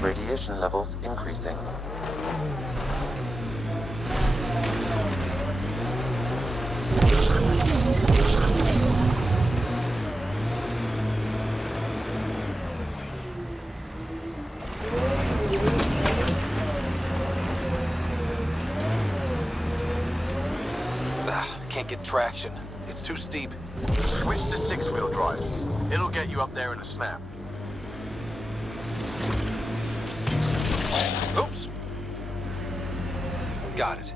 Radiation levels increasing. Can't get traction. It's too steep. Switch to six-wheel drive. It'll get you up there in a snap. Oops. Got it.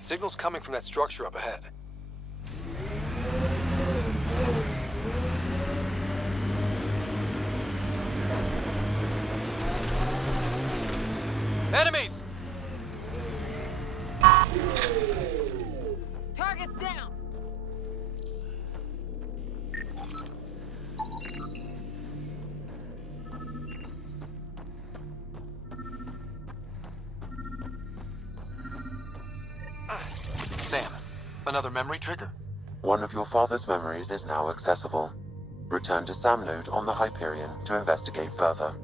Signal's coming from that structure up ahead. Enemies! Target's down! Sam, another memory trigger? One of your father's memories is now accessible. Return to Sam node on the Hyperion to investigate further.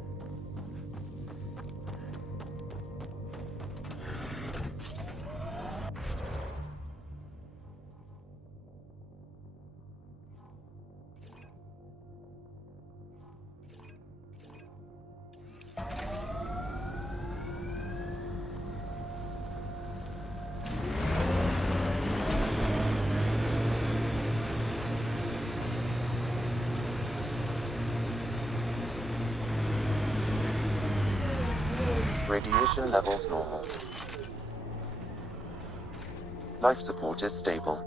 Radiation levels normal. Life support is stable.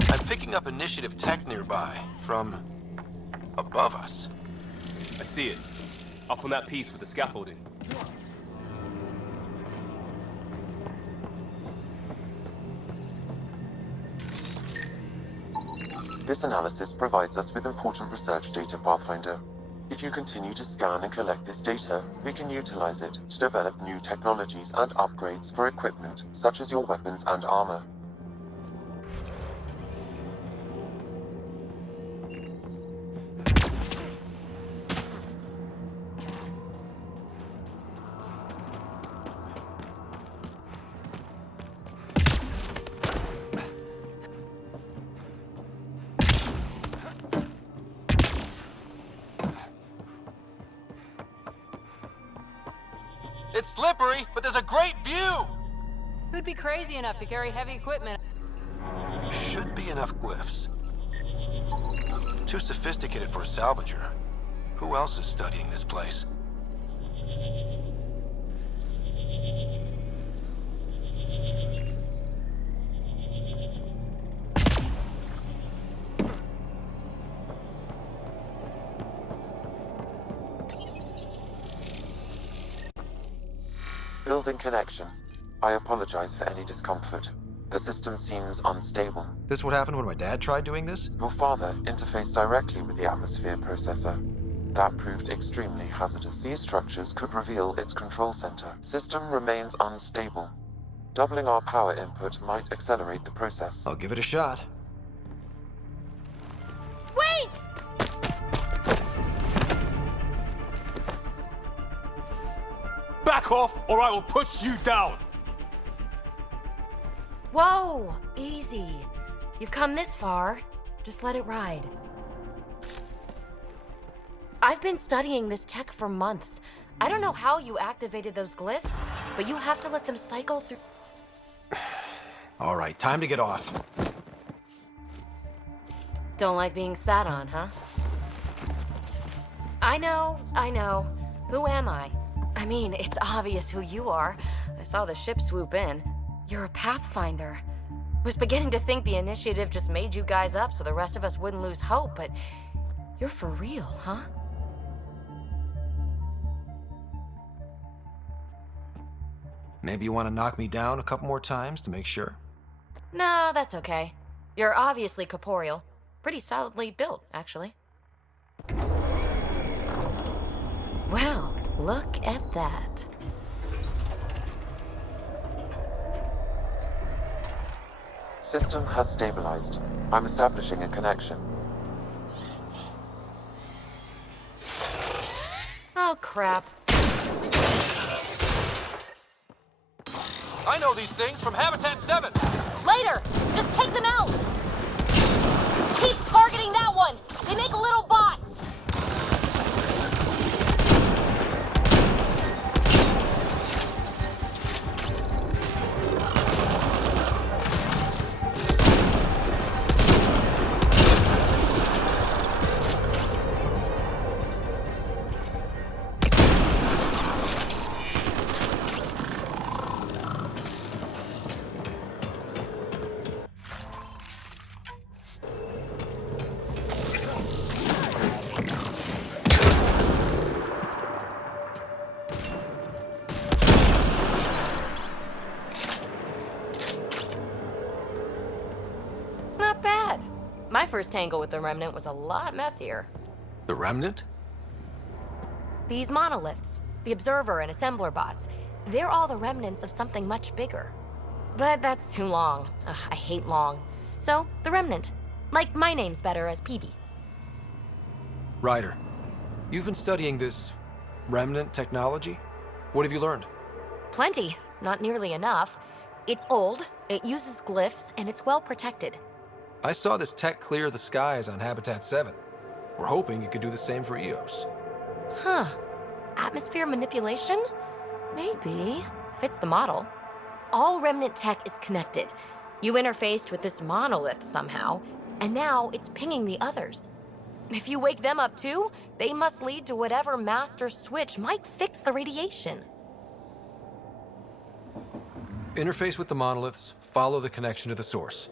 I'm picking up initiative tech nearby, from above us. I see it. Up on that piece with the scaffolding. This analysis provides us with important research data, Pathfinder. If you continue to scan and collect this data, we can utilize it to develop new technologies and upgrades for equipment, such as your weapons and armor. It's slippery, but there's a great view! Who'd be crazy enough to carry heavy equipment? Should be enough glyphs. Too sophisticated for a salvager. Who else is studying this place? Building connection. I apologize for any discomfort. The system seems unstable. This what happened when my dad tried doing this? Your father interfaced directly with the atmosphere processor. That proved extremely hazardous. These structures could reveal its control center. System remains unstable. Doubling our power input might accelerate the process. I'll give it a shot. Wait! Back off, or I will put you down! Whoa! Easy. You've come this far. Just let it ride. I've been studying this tech for months. I don't know how you activated those glyphs, but you have to let them cycle through. All right, time to get off. Don't like being sat on, huh? I know. Who am I? I mean, it's obvious who you are. I saw the ship swoop in. You're a Pathfinder. Was beginning to think the initiative just made you guys up so the rest of us wouldn't lose hope, but you're for real, huh? Maybe you want to knock me down a couple more times to make sure? No, that's okay. You're obviously corporeal. Pretty solidly built, actually. Well, look at that. System has stabilized. I'm establishing a connection. Oh, crap. I know these things from Habitat 7! Later! Just take them out! Keep targeting that one! They make little bots! Not bad. My first tangle with the Remnant was a lot messier. The Remnant? These monoliths, the Observer and Assembler bots, they're all the remnants of something much bigger. But that's too long. Ugh, I hate long. So, the Remnant. Like, my name's better as PB. Ryder, you've been studying this Remnant technology? What have you learned? Plenty. Not nearly enough. It's old, it uses glyphs, and it's well protected. I saw this tech clear the skies on Habitat 7. We're hoping it could do the same for EOS. Huh. Atmosphere manipulation? Maybe. Fits the model. All Remnant tech is connected. You interfaced with this monolith somehow, and now it's pinging the others. If you wake them up too, they must lead to whatever master switch might fix the radiation. Interface with the monoliths, follow the connection to the source.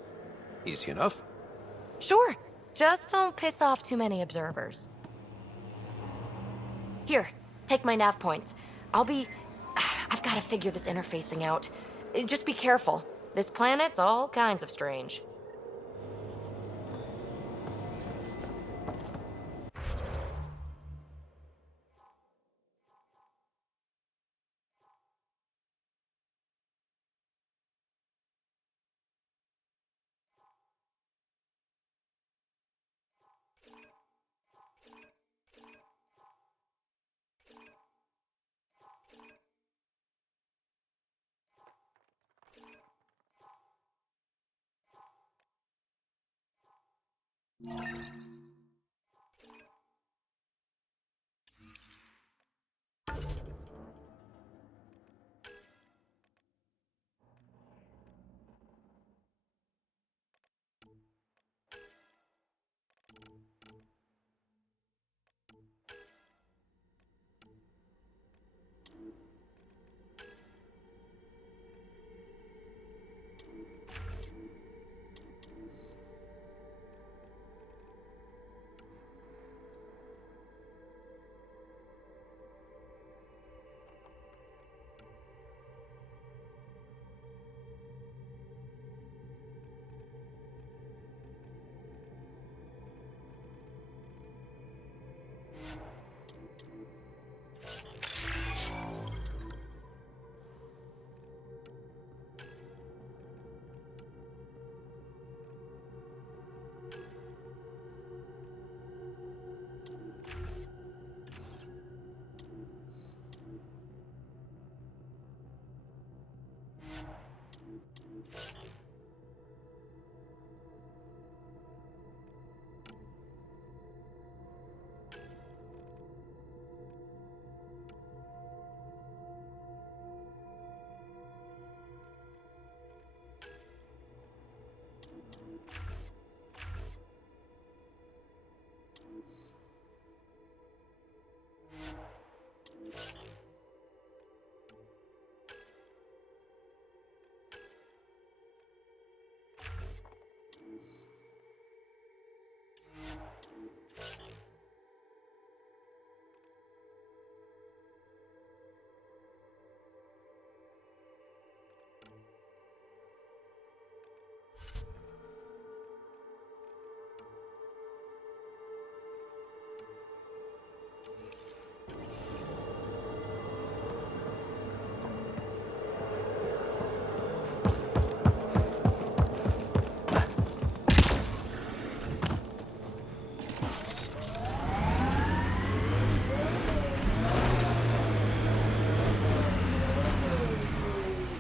Easy enough. Sure. Just don't piss off too many observers. Here, take my nav points. I've got to figure this interfacing out. Just be careful. This planet's all kinds of strange.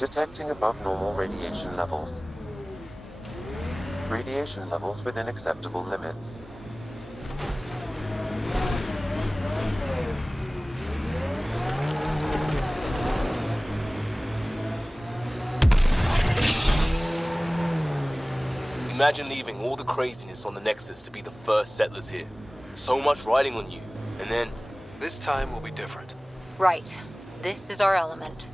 Detecting above normal radiation levels. Radiation levels within acceptable limits. Imagine leaving all the craziness on the Nexus to be the first settlers here. So much riding on you, and then... This time will be different. Right. This is our element.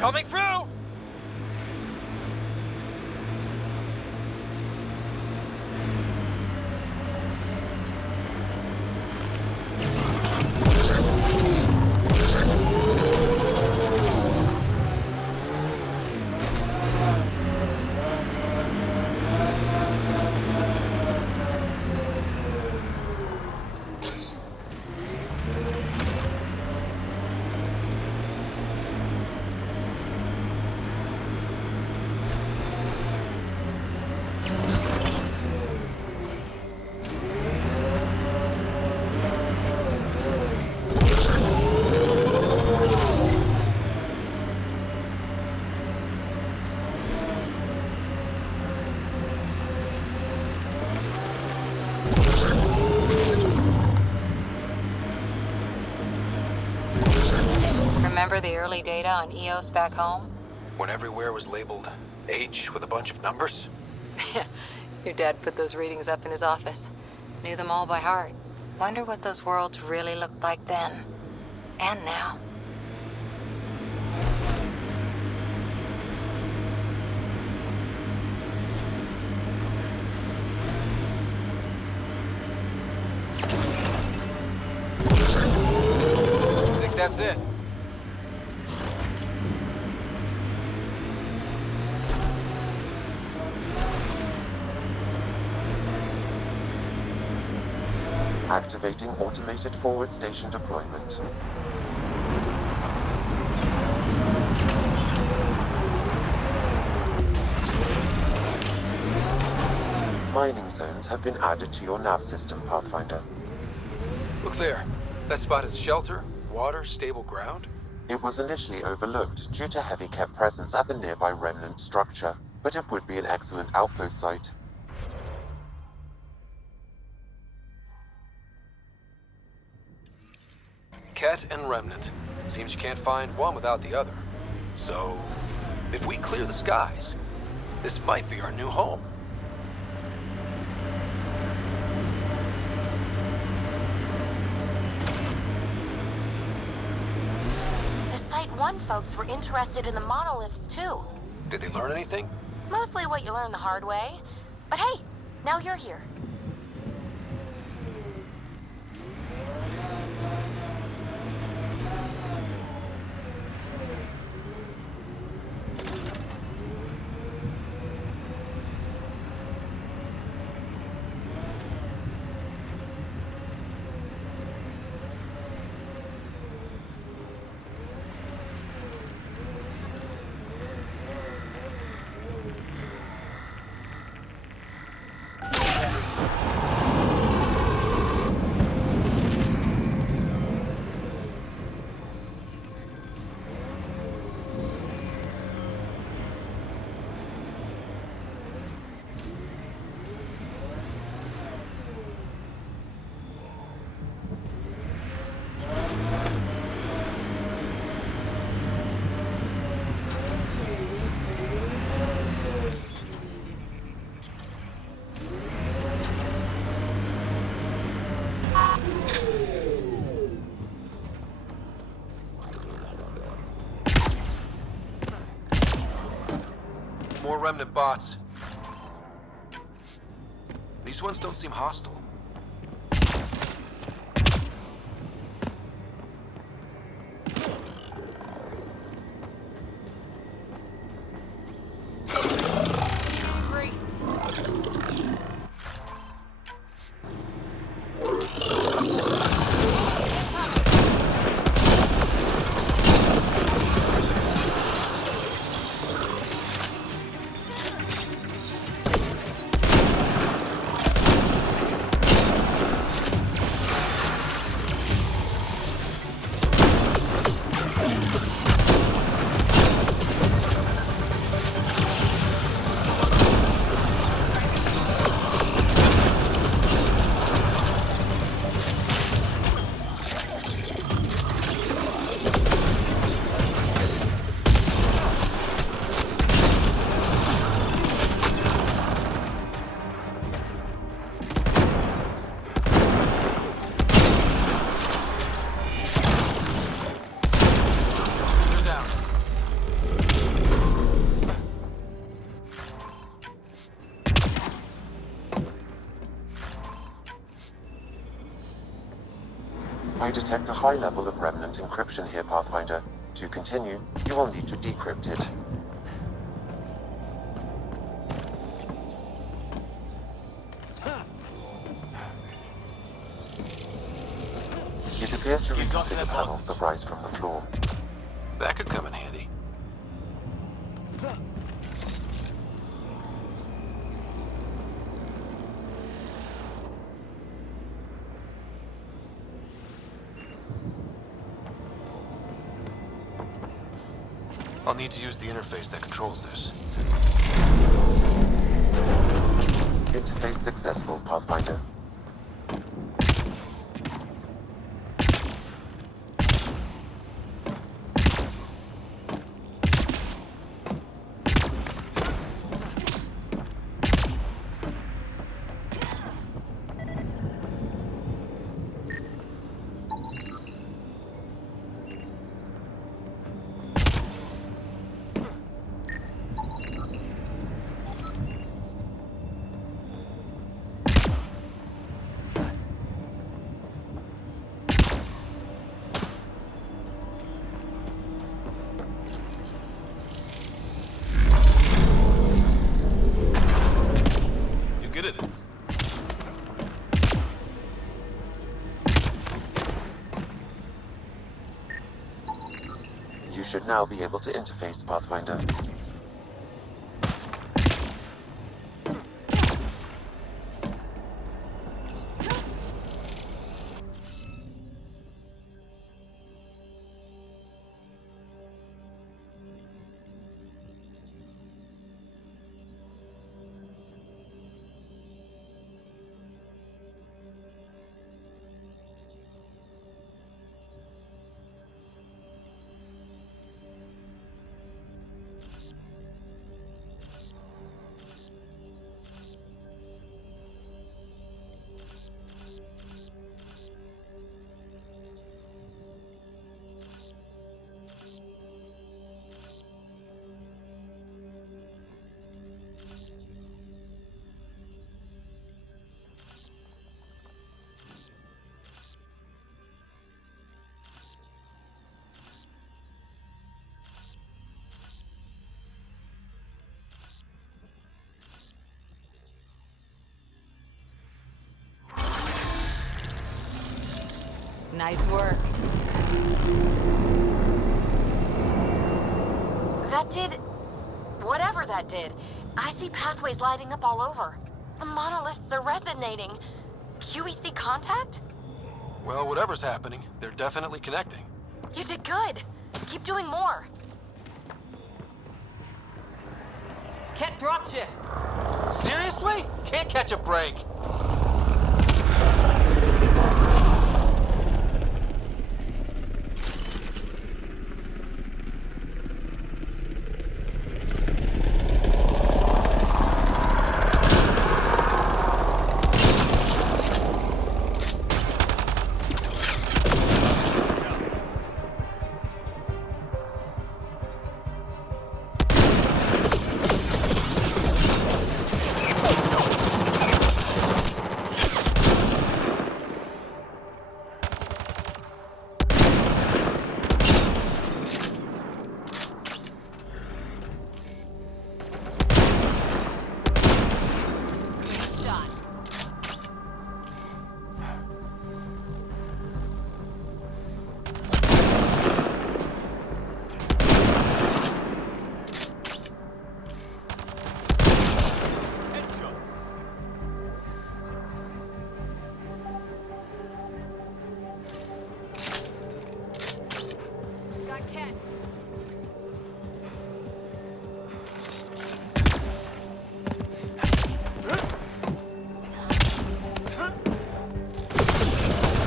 Coming through! Remember the early data on EOS back home? When everywhere was labeled H with a bunch of numbers? Your dad put those readings up in his office. Knew them all by heart. Wonder what those worlds really looked like then. And now. I think that's it. Activating automated forward station deployment. Mining zones have been added to your nav system, Pathfinder. Look there. That spot is shelter, water, stable ground. It was initially overlooked due to heavy kept presence at the nearby remnant structure, but it would be an excellent outpost site. Ket and Remnant. Seems you can't find one without the other. So, if we clear the skies, this might be our new home. The Site 1 folks were interested in the monoliths, too. Did they learn anything? Mostly what you learn the hard way. But hey, now you're here. remnant bots. These ones don't seem hostile. I detect a high level of remnant encryption here, Pathfinder. To continue, you will need to decrypt it. It appears to reconfigure panels that rise from the floor. That could come in handy. I'll need to use the interface that controls this. Interface successful, Pathfinder. Good at this. You should now be able to interface, Pathfinder. Nice work. That did... whatever that did. I see pathways lighting up all over. The monoliths are resonating. QEC contact? Well, whatever's happening, they're definitely connecting. You did good. Keep doing more. Can't dropship. Seriously? Can't catch a break.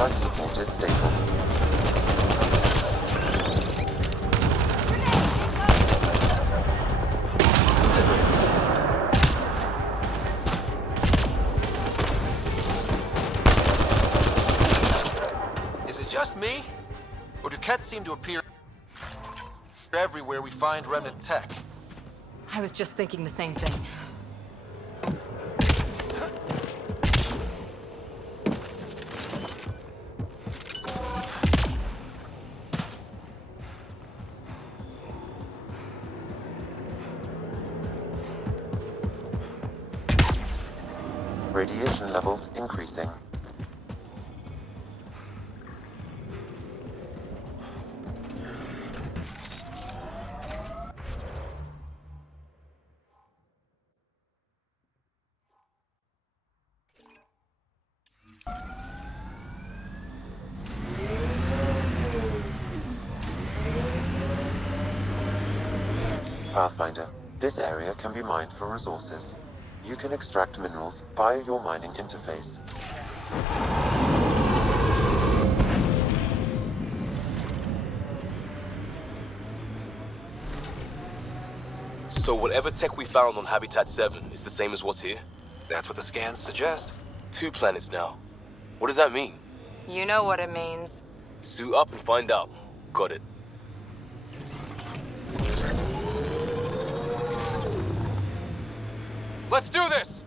Life support is stable. Is it just me? Or do Kets seem to appear everywhere we find remnant tech? I was just thinking the same thing. Radiation levels increasing. Pathfinder, this area can be mined for resources. You can extract minerals via your mining interface. So whatever tech we found on Habitat 7 is the same as what's here? That's what the scans suggest. 2 planets now. What does that mean? You know what it means. Suit up and find out. Got it. Let's do this!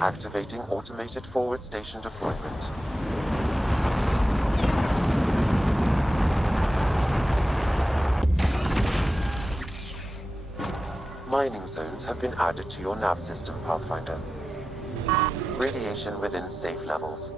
Activating automated forward station deployment. Mining zones have been added to your nav system, Pathfinder. Radiation within safe levels.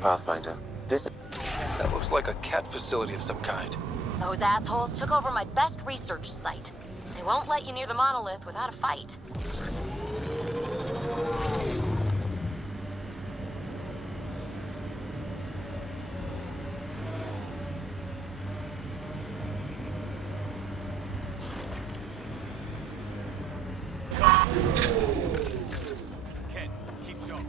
Pathfinder, this... That looks like a cat facility of some kind. Those assholes took over my best research site. They won't let you near the monolith without a fight. Ken, keep going.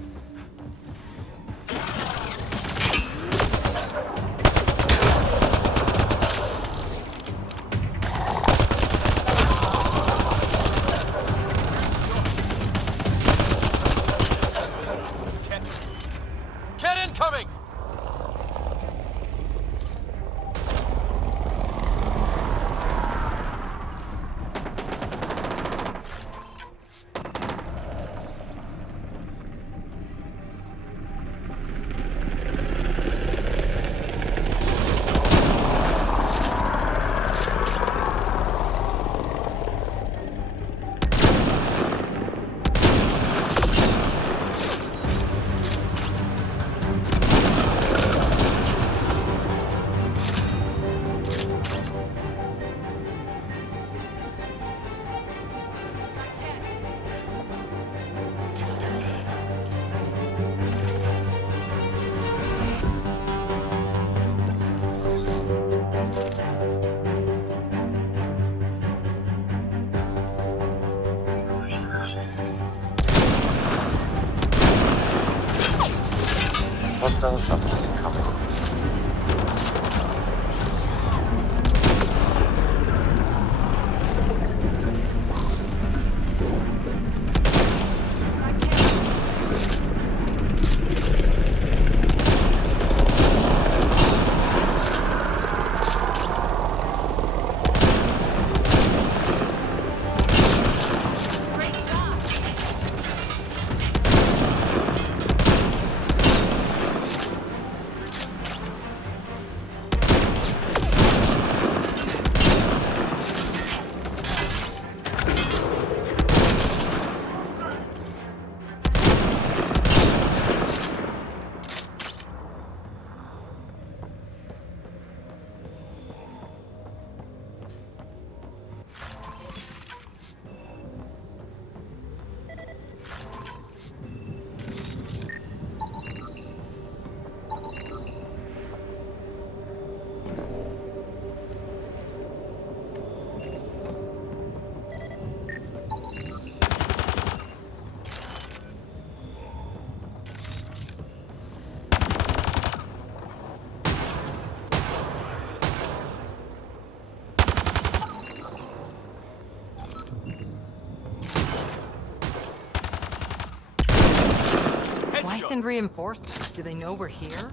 send reinforcements? Do they know we're here?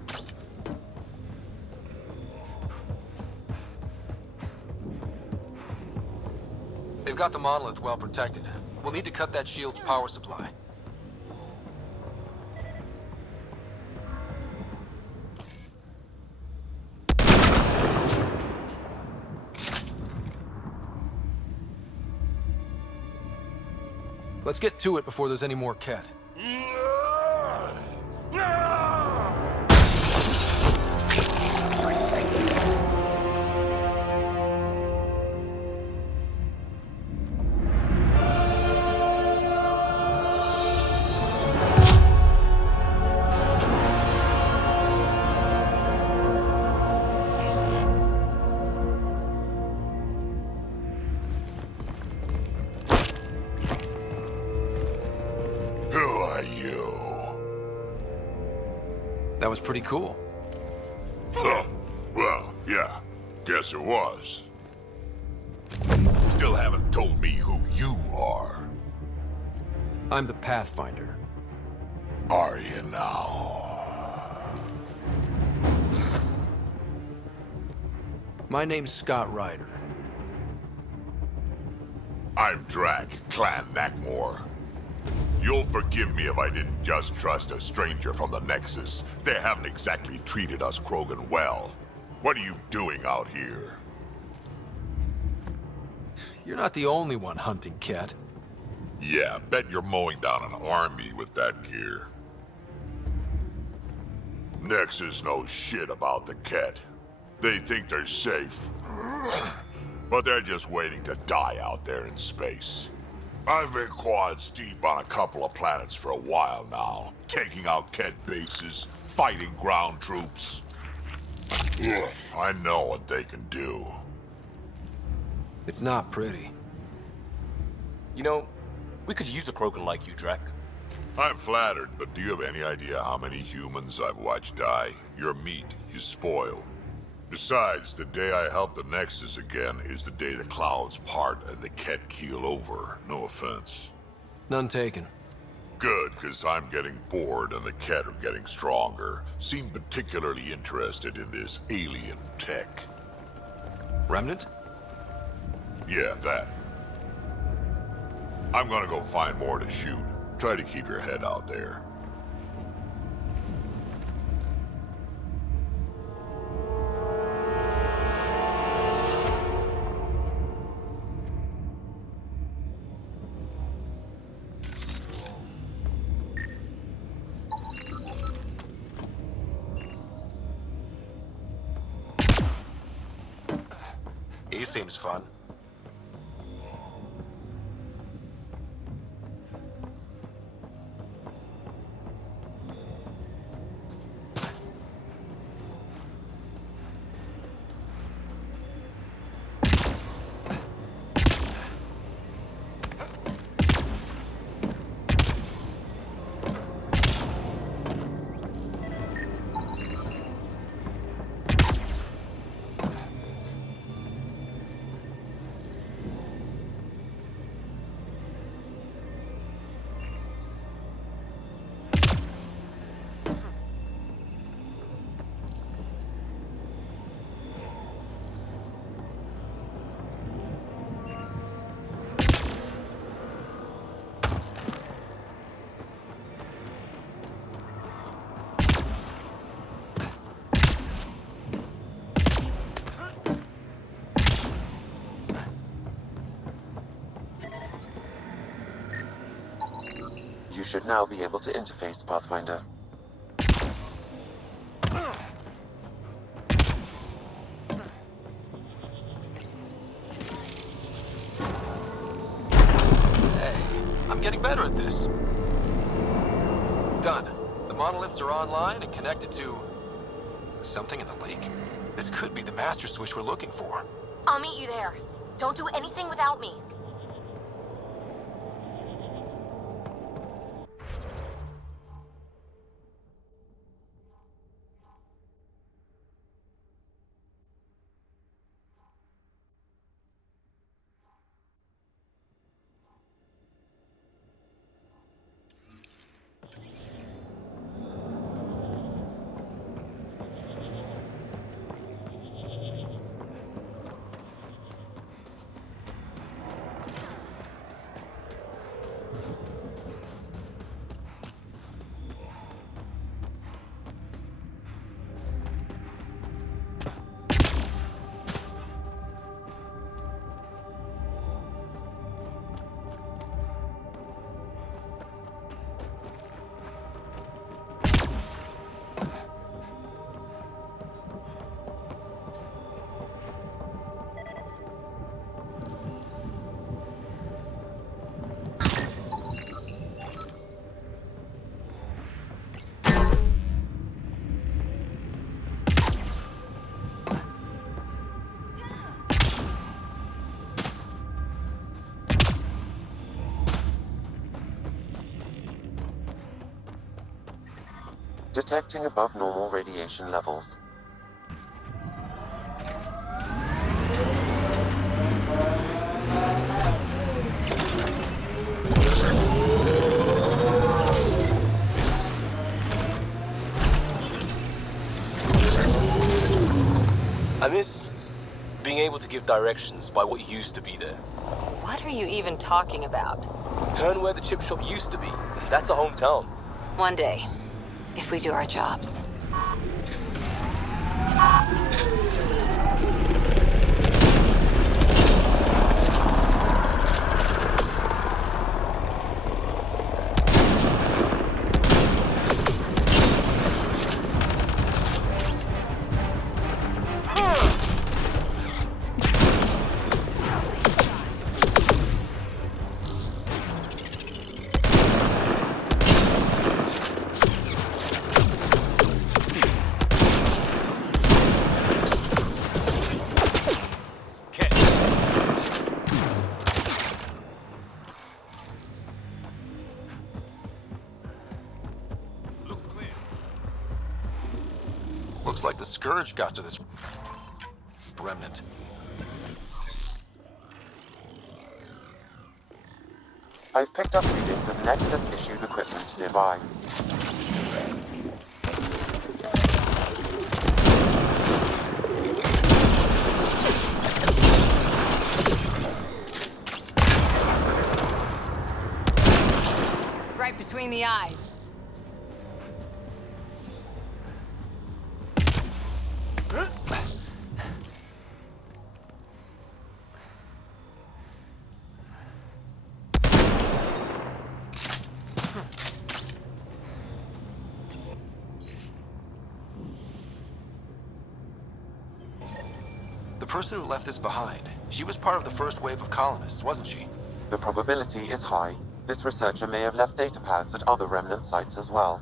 They've got the monolith well protected. We'll need to cut that shield's power supply. Let's get to it before there's any more Ket. Who are you? That was pretty cool. Huh. Well, yeah. Guess it was. Still haven't told me who you are. I'm the Pathfinder. Are you now? My name's Scott Ryder. I'm Drac, Clan Nakmor. You'll forgive me if I didn't just trust a stranger from the Nexus. They haven't exactly treated us Krogan well. What are you doing out here? You're not the only one hunting Ket. Yeah, bet you're mowing down an army with that gear. Nexus knows shit about the Ket. They think they're safe. But they're just waiting to die out there in space. I've been quads deep on a couple of planets for a while now, taking out Ket bases, fighting ground troops. Ugh, I know what they can do. It's not pretty. You know, we could use a Krogan like you, Drac. I'm flattered, but do you have any idea how many humans I've watched die? Your meat is spoiled. Besides, the day I help the Nexus again is the day the clouds part and the Ket keel over. No offense. None taken. Good, because I'm getting bored and the Ket are getting stronger. Seem particularly interested in this alien tech. Remnant? Yeah, that. I'm gonna go find more to shoot. Try to keep your head out there. He seems fun. You should now be able to interface, Pathfinder. Hey, I'm getting better at this. Done. The monoliths are online and connected to something in the lake. This could be the master switch we're looking for. I'll meet you there. Don't do anything without me. Detecting above normal radiation levels. I miss being able to give directions by what used to be there. What are you even talking about? Turn where the chip shop used to be. That's a hometown. One day, if we do our jobs. Looks like the Scourge got to this remnant. I've picked up readings of Nexus-issued equipment nearby. Right between the eyes. The person who left this behind, she was part of the first wave of colonists, wasn't she? The probability is high. This researcher may have left datapads at other remnant sites as well.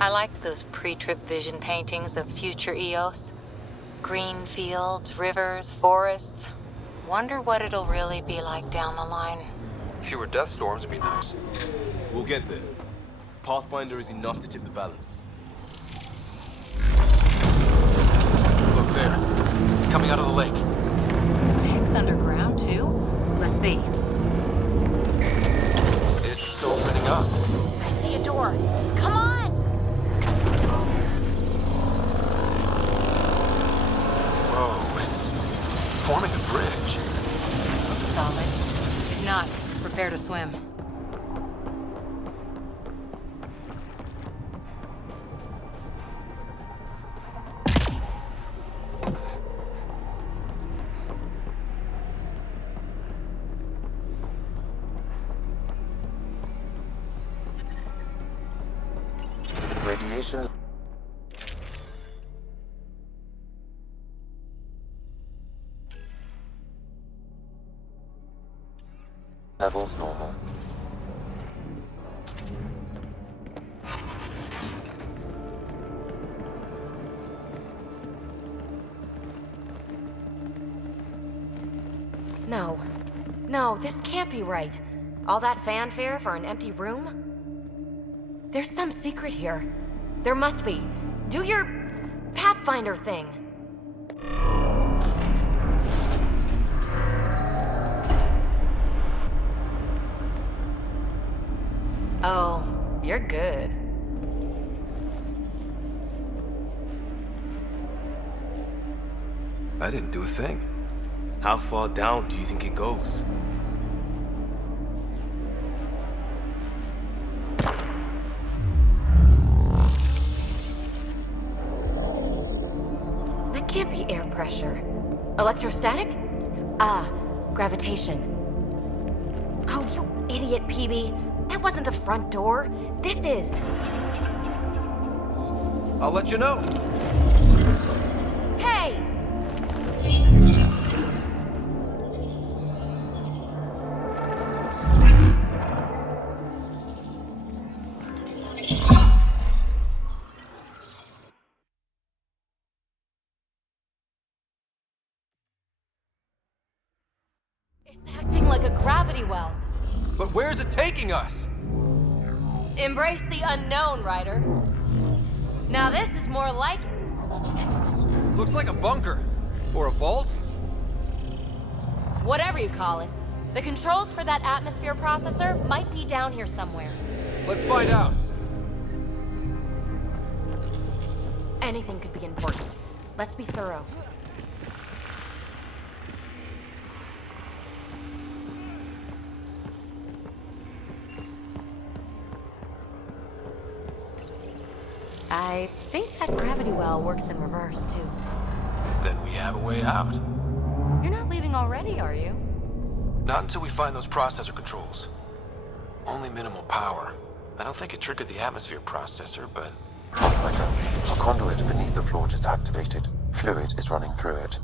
I liked those pre-trip vision paintings of future Eos. Green fields, rivers, forests. Wonder what it'll really be like down the line. Fewer death storms would be nice. We'll get there. Pathfinder is enough to tip the balance. Look there. Coming out of the lake. The tech's underground, too? Let's see. It's opening up. I see a door. Come on! Whoa, it's forming a bridge. Looks solid. If not, prepare to swim. Radiation levels normal. No. No, this can't be right. All that fanfare for an empty room? There's some secret here. There must be. Do your Pathfinder thing. Oh, you're good. I didn't do a thing. How far down do you think it goes? That can't be air pressure. Electrostatic? Ah, gravitation. Oh, you idiot, PB. That wasn't the front door. This is. I'll let you know. Hey! It's acting like a gravity well. But where's it taking us? Embrace the unknown, Ryder. Now this is more like it. Looks like a bunker. Or a vault? Whatever you call it. The controls for that atmosphere processor might be down here somewhere. Let's find out. Anything could be important. Let's be thorough. I think that gravity well works in reverse, too. Then we have a way out. You're not leaving already, are you? Not until we find those processor controls. Only minimal power. I don't think it triggered the atmosphere processor, but... Pathfinder, a conduit beneath the floor just activated. Fluid is running through it.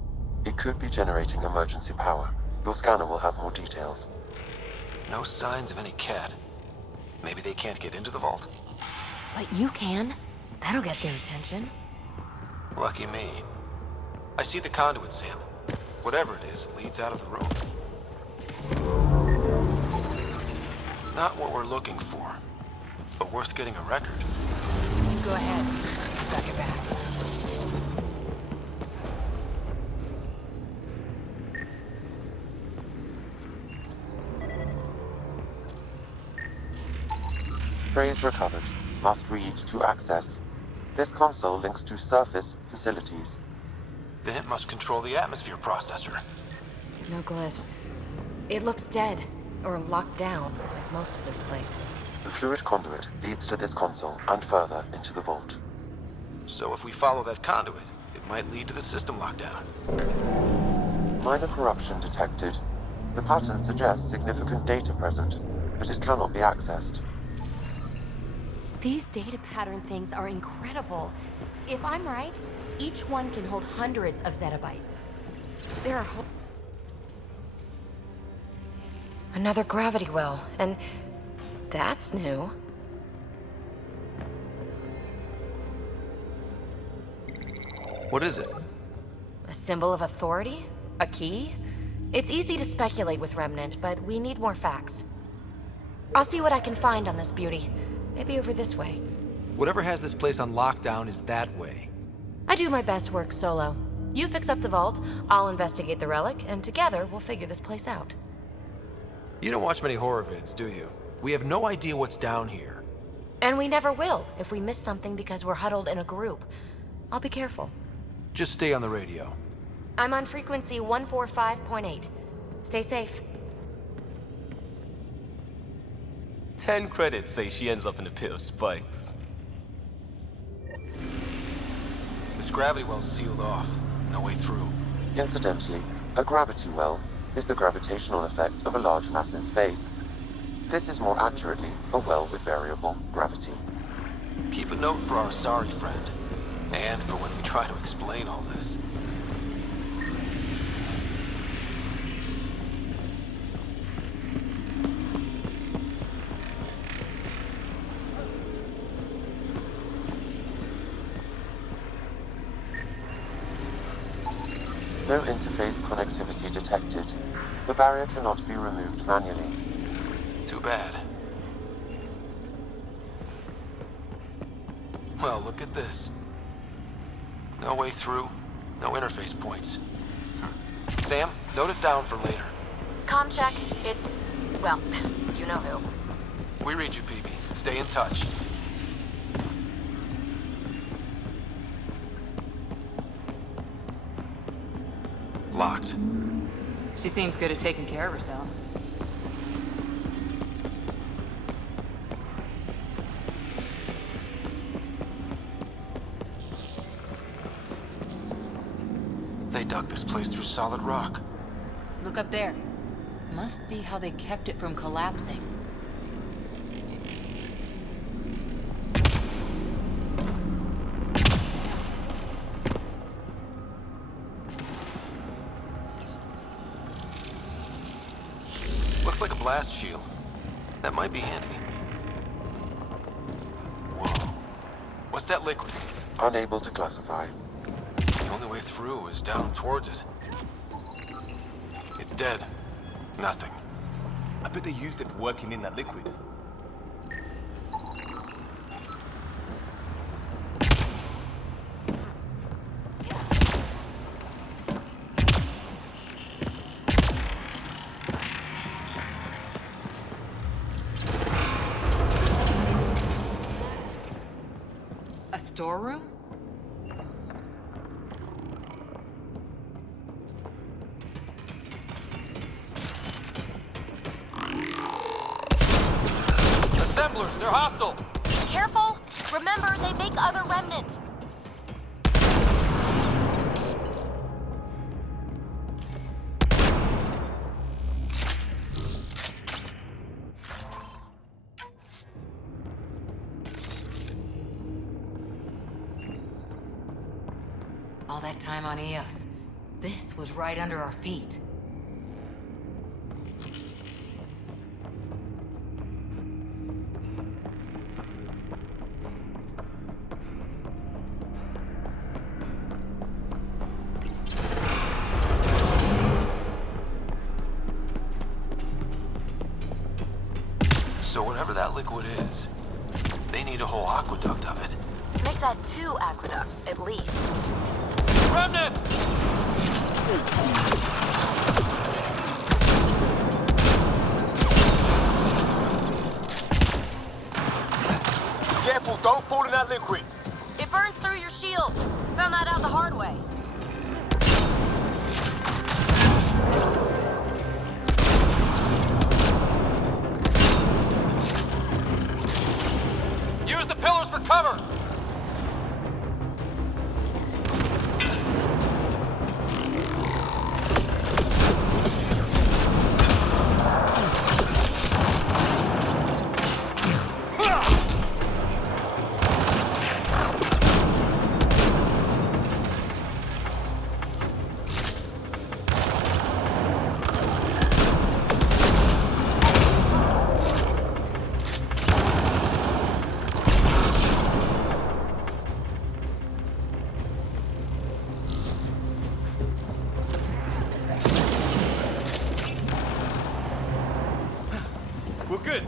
It could be generating emergency power. Your scanner will have more details. no signs of any cat. Maybe they can't get into the vault. But you can. That'll get their attention. Lucky me. I see the conduit, Sam. Whatever it is, it leads out of the room. Not what we're looking for, but worth getting a record. Go ahead. I've got your back. Phrase recovered. Must read to access. This console links to surface facilities. Then it must control the atmosphere processor. No glyphs. It looks dead, or locked down, like most of this place. The fluid conduit leads to this console and further into the vault. So if we follow that conduit, it might lead to the system lockdown. Minor corruption detected. The pattern suggests significant data present, but it cannot be accessed. These data pattern things are incredible. If I'm right, each one can hold hundreds of zettabytes. There are another gravity well, and that's new. What is it? A symbol of authority? A key? It's easy to speculate with Remnant, but we need more facts. I'll see what I can find on this beauty. Maybe over this way. Whatever has this place on lockdown is that way. I do my best work solo. You fix up the vault, I'll investigate the relic, and together we'll figure this place out. You don't watch many horror vids, do you? We have no idea what's down here. And we never will if we miss something because we're huddled in a group. I'll be careful. Just stay on the radio. I'm on frequency 145.8. Stay safe. 10 credits say she ends up in a pit of spikes. This gravity well's sealed off. No way through. Incidentally, a gravity well is the gravitational effect of a large mass in space. This is more accurately a well with variable gravity. Keep a note for our sorry friend. And for when we try to explain all this. No interface connectivity detected. The barrier cannot be removed manually. Too bad. Well, look at this. No way through, no interface points. Sam, note it down for later. Comm check. It's, well, you know who. We read you, PB. Stay in touch. Locked. She seems good at taking care of herself. They dug this place through solid rock. Look up there. Must be how they kept it from collapsing. like a blast shield. That might be handy. Whoa. What's that liquid? Unable to classify. The only way through is down towards it. It's dead. Nothing. I bet they used it for working in that liquid. A storeroom? Assemblers, they're hostile! Careful! Remember, they make other remnant. All that time on Eos. This was right under our feet. So whatever that liquid is, they need a whole aqueduct of it. Make that 2 aqueducts, at least. Remnant! Careful, don't fall in that liquid. It burns through your shield. Found that out the hard way. Use the pillars for cover! We're good.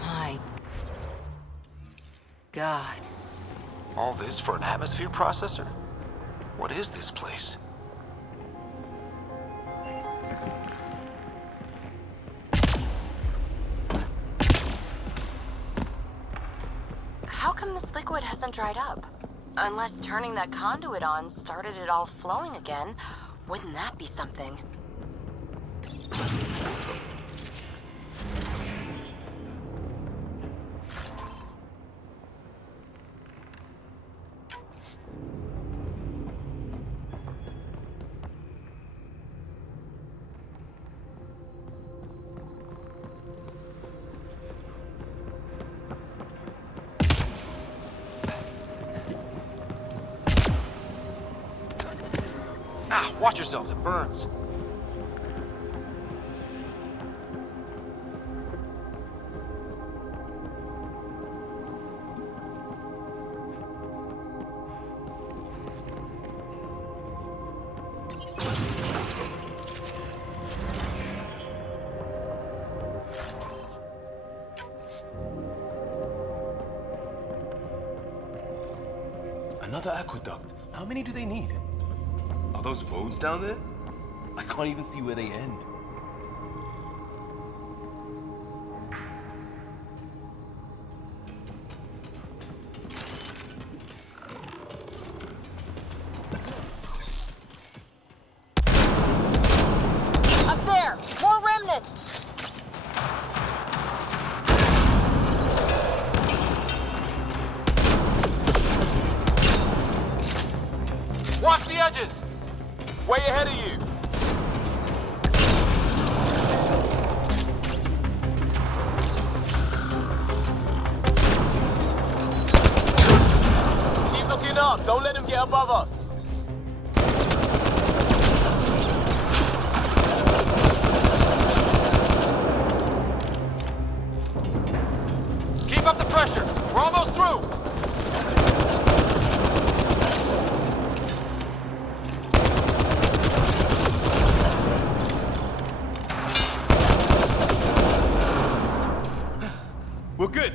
My God. All this for an atmosphere processor? What is this place? How come this liquid hasn't dried up? Unless turning that conduit on started it all flowing again. Wouldn't that be something? Ah, watch yourselves, it burns. Another aqueduct. How many do they need? Are those roads down there? I can't even see where they end. Up there! More remnant! down! Don't let him get above us! Keep up the pressure. We're almost through. We're good.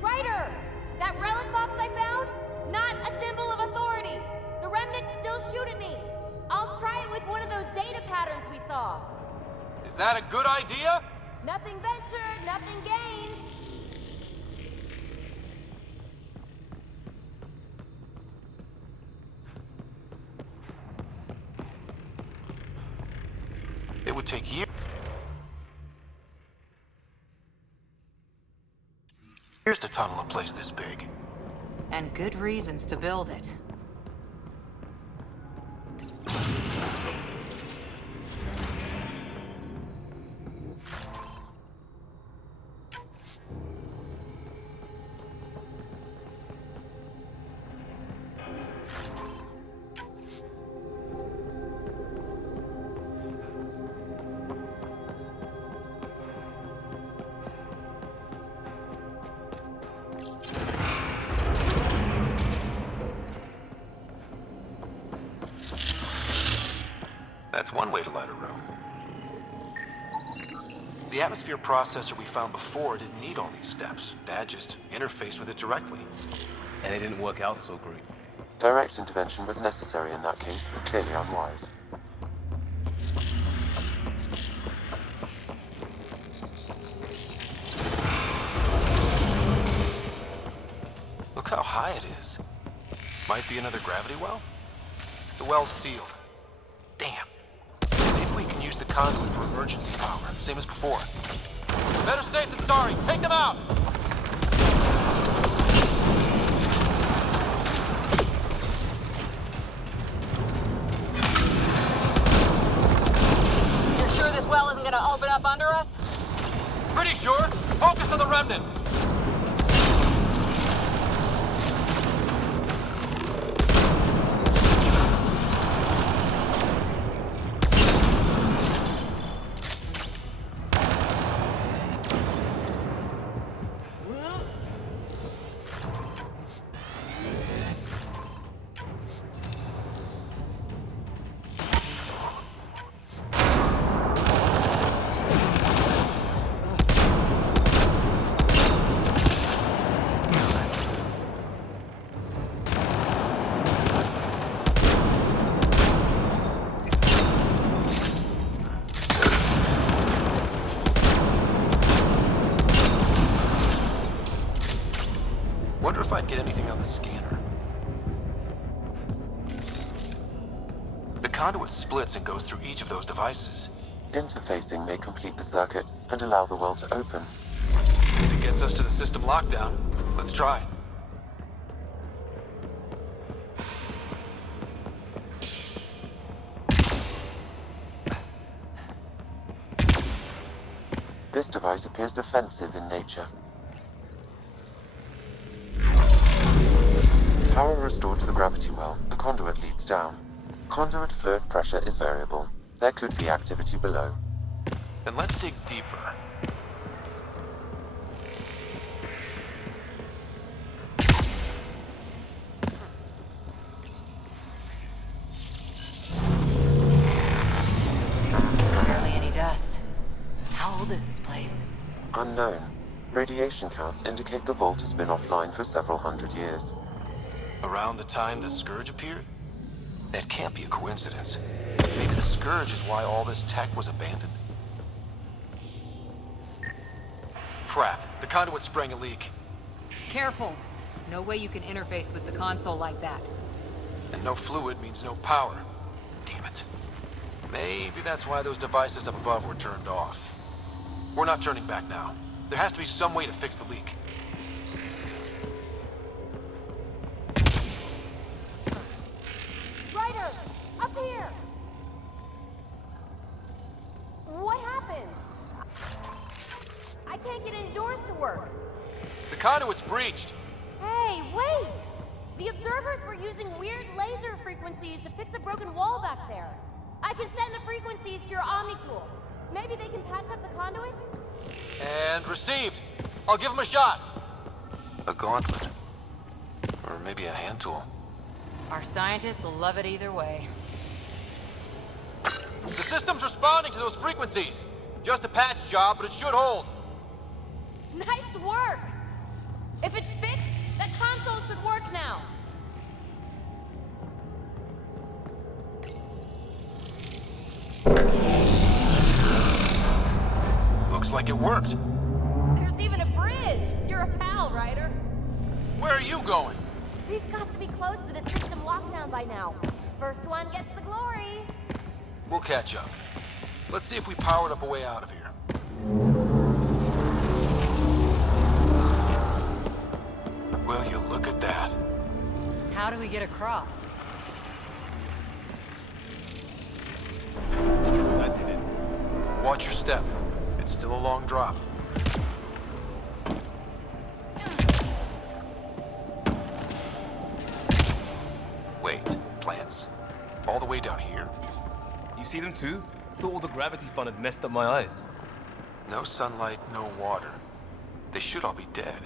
Ryder! That relic box I found? Not a symbol of authority! The remnants still shoot at me! I'll try it with one of those data patterns we saw. Is that a good idea? Nothing ventured, nothing gained. It would take years to tunnel a place this big. And good reasons to build it. That's one way to light a room. The atmosphere processor we found before didn't need all these steps. Dad just interfaced with it directly. And it didn't work out so great. Direct intervention was necessary in that case, but clearly unwise. Look how high it is. Might be another gravity well? The well's sealed. Damn. Maybe we can use the conduit for emergency power, same as before. Better safe than sorry. Take them out. You're sure this well isn't gonna open up under us? Pretty sure. Focus on the remnant. Wonder if I'd get anything on the scanner. The conduit splits and goes through each of those devices. Interfacing may complete the circuit and allow the well to open. If it gets us to the system lockdown, let's try. This device appears defensive in nature. Power restored to the gravity well. The conduit leads down. Conduit fluid pressure is variable. There could be activity below. Then let's dig deeper. Barely any dust. How old is this place? Unknown. Radiation counts indicate the vault has been offline for several hundred years. Around the time the Scourge appeared? That can't be a coincidence. Maybe the Scourge is why all this tech was abandoned? Crap, the conduit sprang a leak. Careful. No way you can interface with the console like that. And no fluid means no power. Damn it. Maybe that's why those devices up above were turned off. We're not turning back now. There has to be some way to fix the leak. Ryder! Up here! What happened? I can't get any doors to work. The conduit's breached. Hey, wait! The observers were using weird laser frequencies to fix a broken wall back there. I can send the frequencies to your Omni tool. Maybe they can patch up the conduit? And received. I'll give him a shot. A gauntlet. Or maybe a hand tool. Our scientists will love it either way. The system's responding to those frequencies. Just a patch job, but it should hold. Nice work! If it's fixed, that console should work now. Looks like it worked. There's even a bridge! You're a pal, Ryder. Where are you going? We've got to be close to the system lockdown by now. First one gets the glory. We'll catch up. Let's see if we powered up a way out of here. Will you look at that? How do we get across? That did it. Watch your step. It's still a long drop. Wait, plants? All the way down here? You see them too? Thought all the gravity fun had messed up my eyes. No sunlight, no water. They should all be dead.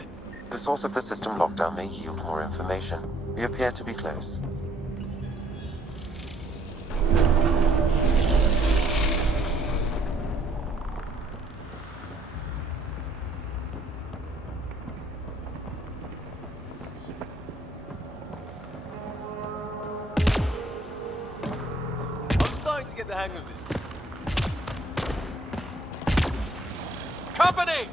The source of the system lockdown may yield more information. We appear to be close. I'm starting to get the hang of this. Company!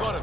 Got him.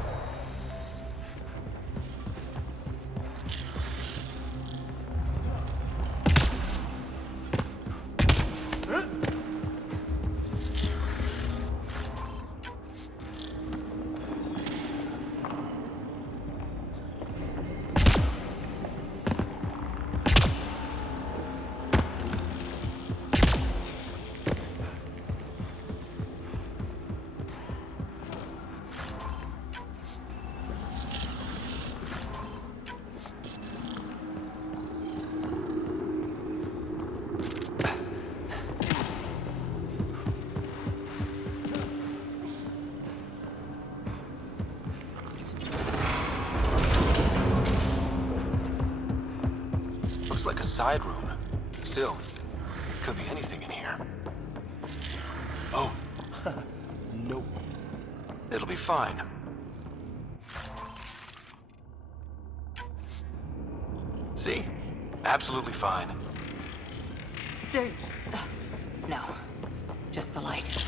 Looks like a side room. Still, could be anything in here. Oh. Nope. It'll be fine. See? Absolutely fine. There... No. Just the light.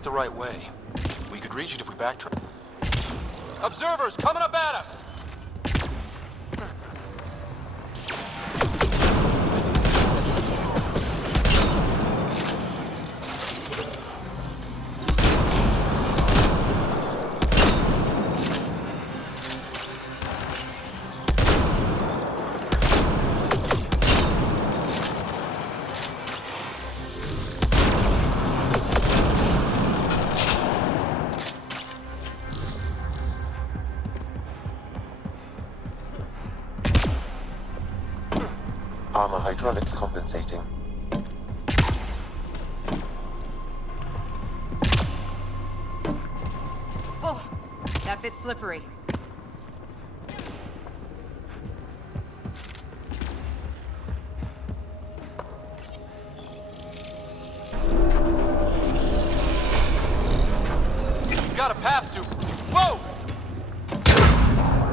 that's the right way. We could reach it if we backtrack. Observers coming up at us! Armor hydraulics compensating. Oh, that bit's slippery. Got a path to... Whoa!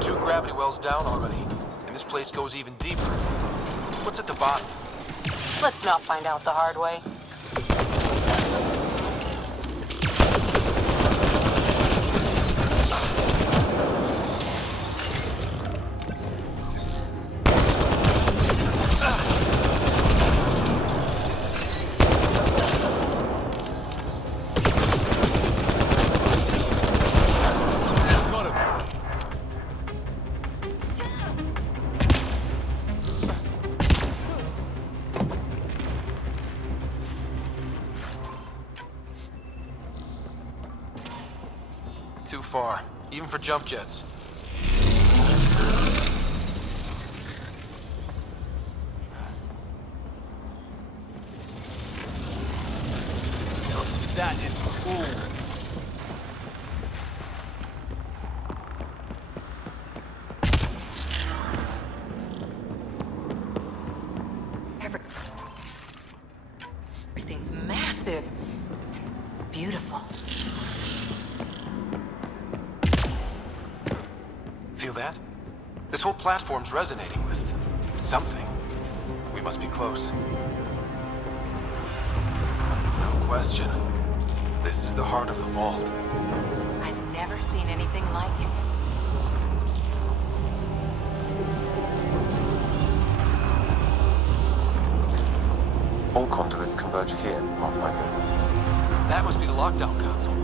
2 gravity wells down already, and this place goes even deeper. What's at the bottom? Let's not find out the hard way. Too far, even for jump jets. That is cool. Everything's massive and beautiful. Feel that? This whole platform's resonating with something. We must be close. No question. This is the heart of the vault. I've never seen anything like it. All conduits converge here, Pathfinder. That must be the lockdown console.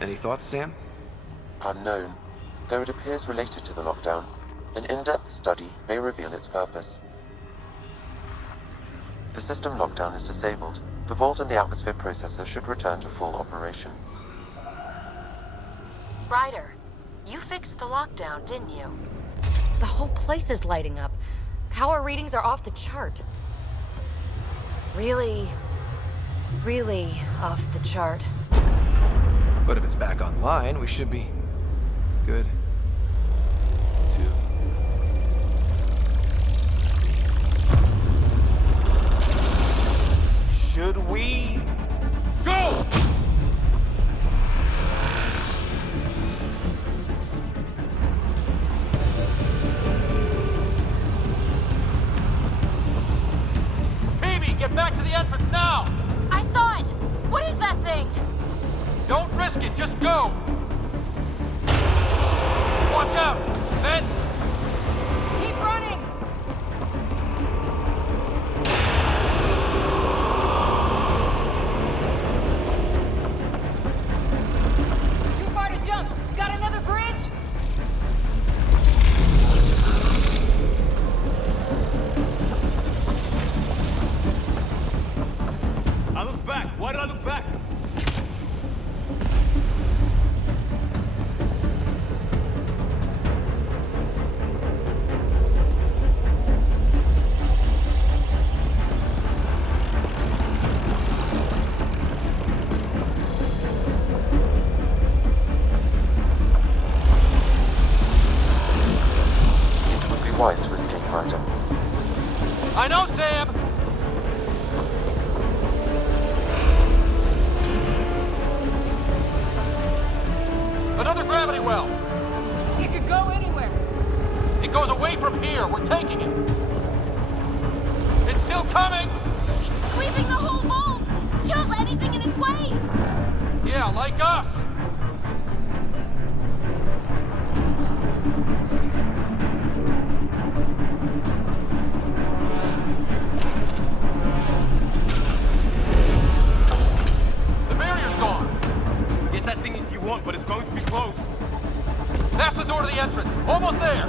Any thoughts, Sam? Unknown. Though it appears related to the lockdown, an in-depth study may reveal its purpose. The system lockdown is disabled. The vault and the atmosphere processor should return to full operation. Ryder, you fixed the lockdown, didn't you? The whole place is lighting up. Power readings are off the chart. Really off the chart. But if it's back online, we should be good. Should we go? Phoebe, get back to the entrance now! I saw it! What is that thing? Don't risk it, just go! Watch out! Vents! Keep running! Too far to jump! Got another bridge? I looked back. Why did I look back? I know, Sam! Another gravity well! It could go anywhere. It goes away from here. We're taking it. It's still coming! Sweeping the whole vault! Kill anything in its way! Yeah, like us! The barrier's gone! Get that thing if you want, but it's going to be close. That's the door to the entrance. Almost there!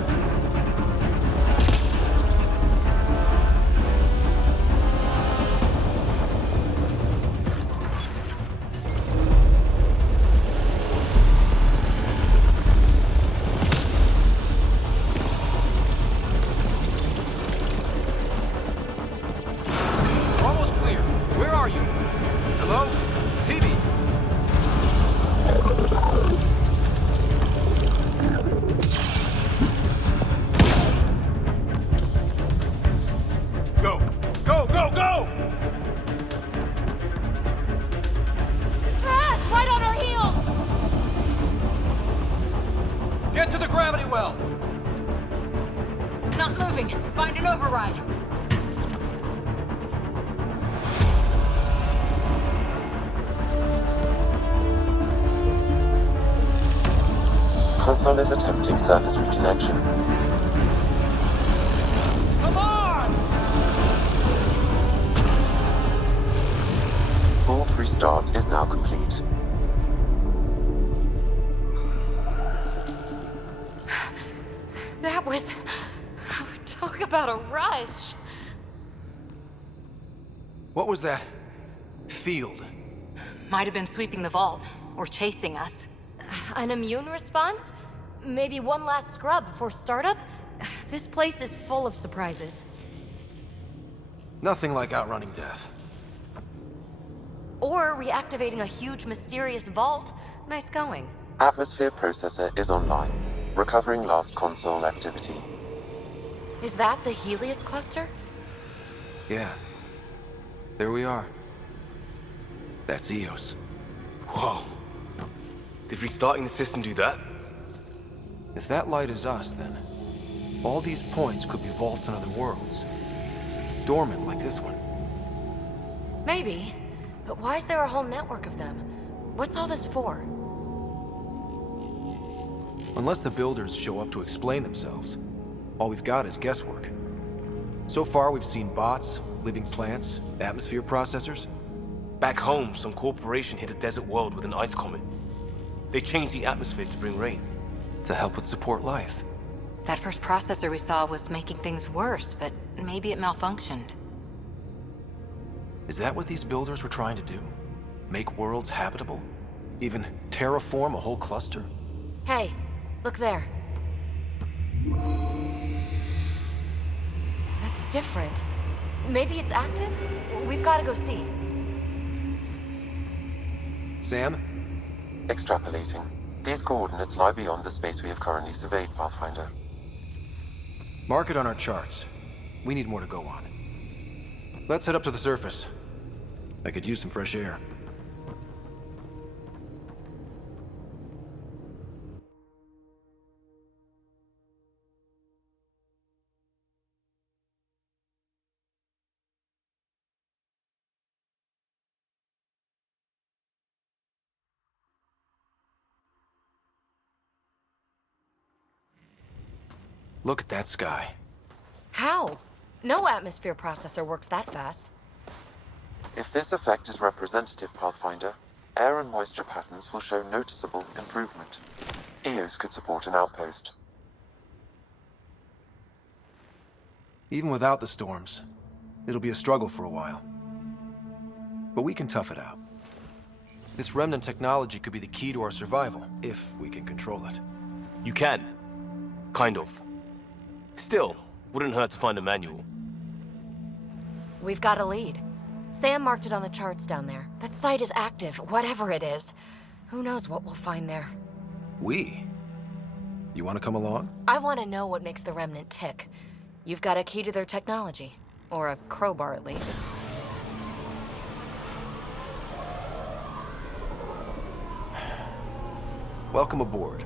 We're almost clear. Where are you? Hello? Phoebe? Go! Go, go, go! Ah, it's right on our heels! Get to the gravity well! Not moving. Find an override. Console is attempting surface reconnection. Come on! Vault restart is now complete. That was... Talk about a rush. What was that? Field. Might have been sweeping the vault, or chasing us. An immune response? Maybe one last scrub before startup? This place is full of surprises. Nothing like outrunning death. Or reactivating a huge mysterious vault. Nice going. Atmosphere processor is online, recovering last console activity. Is that the Helios cluster? Yeah. There we are. That's Eos. Whoa. Did restarting the system do that? If that light is us, then all these points could be vaults in other worlds. Dormant like this one. Maybe. But why is there a whole network of them? What's all this for? Unless the builders show up to explain themselves, all we've got is guesswork. So far, we've seen bots, living plants, atmosphere processors. Back home, some corporation hit a desert world with an ice comet. They changed the atmosphere to bring rain. To help with support life. That first processor we saw was making things worse, but maybe it malfunctioned. Is that what these builders were trying to do? Make worlds habitable? Even terraform a whole cluster? Hey, look there. That's different. Maybe it's active? We've got to go see. Sam? Extrapolating. These coordinates lie beyond the space we have currently surveyed, Pathfinder. Mark it on our charts. We need more to go on. Let's head up to the surface. I could use some fresh air. Look at that sky. How? No atmosphere processor works that fast. If this effect is representative, Pathfinder, air and moisture patterns will show noticeable improvement. Eos could support an outpost. Even without the storms, it'll be a struggle for a while. But we can tough it out. This remnant technology could be the key to our survival, if we can control it. You can. Kind of. Still, wouldn't hurt to find a manual. We've got a lead. Sam marked it on the charts down there. That site is active, whatever it is. Who knows what we'll find there. We? You want to come along? I want to know what makes the remnant tick. You've got a key to their technology. Or a crowbar, at least. Welcome aboard.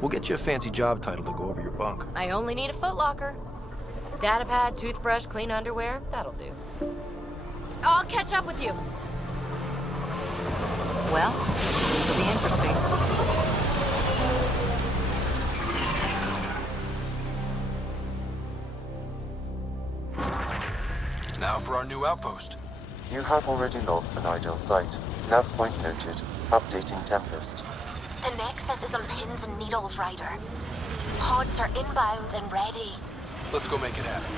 We'll get you a fancy job title to go over your bunk. I only need a footlocker. Datapad, toothbrush, clean underwear, that'll do. I'll catch up with you. Well, this will be interesting. Now for our new outpost. You have already logged an ideal site. Nav point noted. Updating Tempest. The Nexus is on pins and needles, Ryder. Pods are inbound and ready. Let's go make it happen.